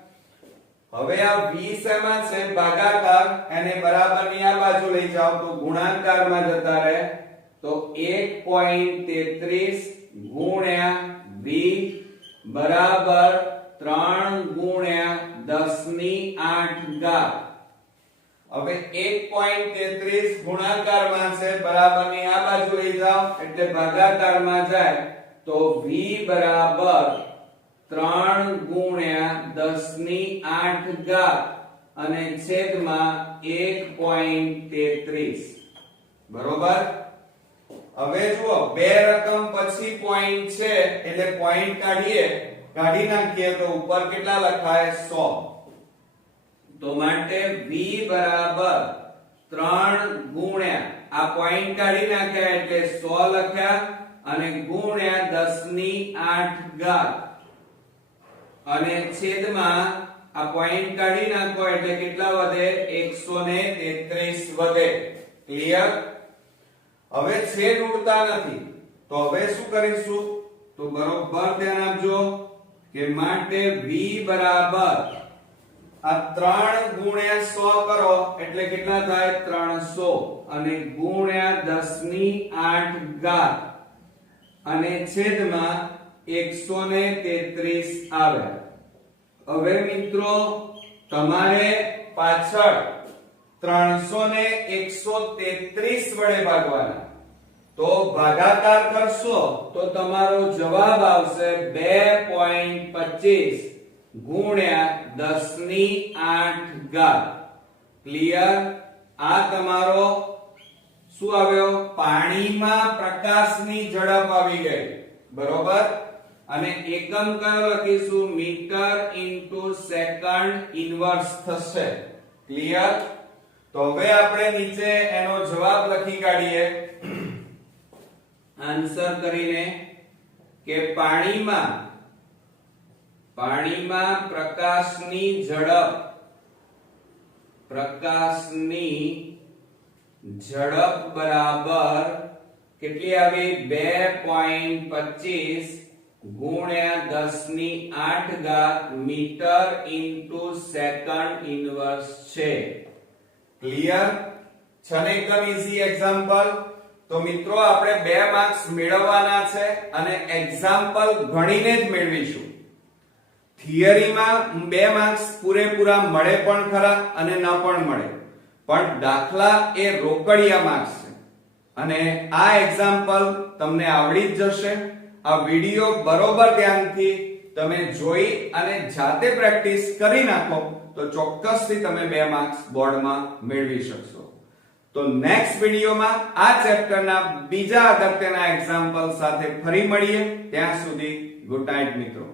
હવે આ v શેમાં છે ભાગાકાર એને બરાબરની આ બાજુ લઈ જાઓ તો ગુણાકારમાં જતા રહે તો 1.33 ગુણ્યા v બરાબર 3 ગુણ્યા 10 ની 8 ઘાત હવે 1.33 ગુણાકારમાં છે બરાબરની આ બાજુ લઈ જાઓ એટલે ભાગાકારમાં જાય તો v બરાબર 3 ગુણ્યા 10 ની 8 ઘાત અને છેદમાં 1.33 બરોબર હવે જુઓ બે રકમ પછી પોઈન્ટ છે એટલે પોઈન્ટ કાઢી નાખીએ તો ઉપર કેટલા લખાય 100 તો માટે v બરાબર 3 ગુણ્યા આ પોઈન્ટ કાઢી નાખ્યા એટલે 100 લખ્યા અને ગુણ્યા 10 ની 8 ઘાત અને છેદમાં આ પોઈન્ટ કાઢી નાખો એટલે કેટલા વધે 133 વધે ક્લિયર હવે છેદ ઉડતા નથી તો હવે શું કરીશું તો બરોબર ધ્યાન આપજો કે માટે v બરાબર આ 3 ગુણ્યા 100 કરો એટલે કેટલા થાય 300 અને ગુણ્યા 10 ની 8 ઘાત અને છેદમાં 133 આવે હવે મિત્રો તમારે પાછળ 300 ને 133 વડે ભાગવાના તો ભાગાકાર કરશો તો તમારો જવાબ આવશે 2.25 ગુણ્યા 10 ની 8 ઘાત ક્લિયર આ તમારો શું આવ્યો પાણીમાં પ્રકાશની ઝડપ આવી ગઈ બરોબર અને એકમ કયો લખીશું મીટર ઇન્ટુ સેકન્ડ ઇન્વર્સ થશે ક્લિયર તો હવે આપણે નીચે એનો જવાબ લખી કાઢીએ આન્સર કરીને કે પાણીમાં પ્રકાશની ઝડપ બરાબર કેટલી આવી 2.25 ગુણ્યા 10 ની 8 ઘાત મીટર ઇન્ટુ સેકન્ડ ઇન્વર્સ છે ક્લિયર છે ને એકદમ ઈઝી એક્ઝામ્પલ તો મિત્રો આપણે 2 માર્ક્સ મેળવવાના છે અને એક્ઝામ્પલ ગણીને જ મેળવીશું થિયરીમાં 2 માર્ક્સ પૂરેપૂરા મળે પણ ખરા અને ન પણ મળે, પણ દાખલા એ રોકડિયા માર્ક્સ છે અને આ એક્ઝામ્પલ તમને આવડી જ જશે. આ વિડિયો બરોબર ધ્યાનથી તમે જોઈ અને જાતે પ્રેક્ટિસ કરી નાખો તો ચોક્કસથી તમે 2 માર્ક્સ બોર્ડમાં મેળવી શકશો. તો નેક્સ્ટ વિડિયોમાં આ ચેપ્ટરના બીજા અગત્યના એક્ઝામ્પલ સાથે ફરી મળીએ. ત્યાં સુધી ગુડ નાઇટ મિત્રો.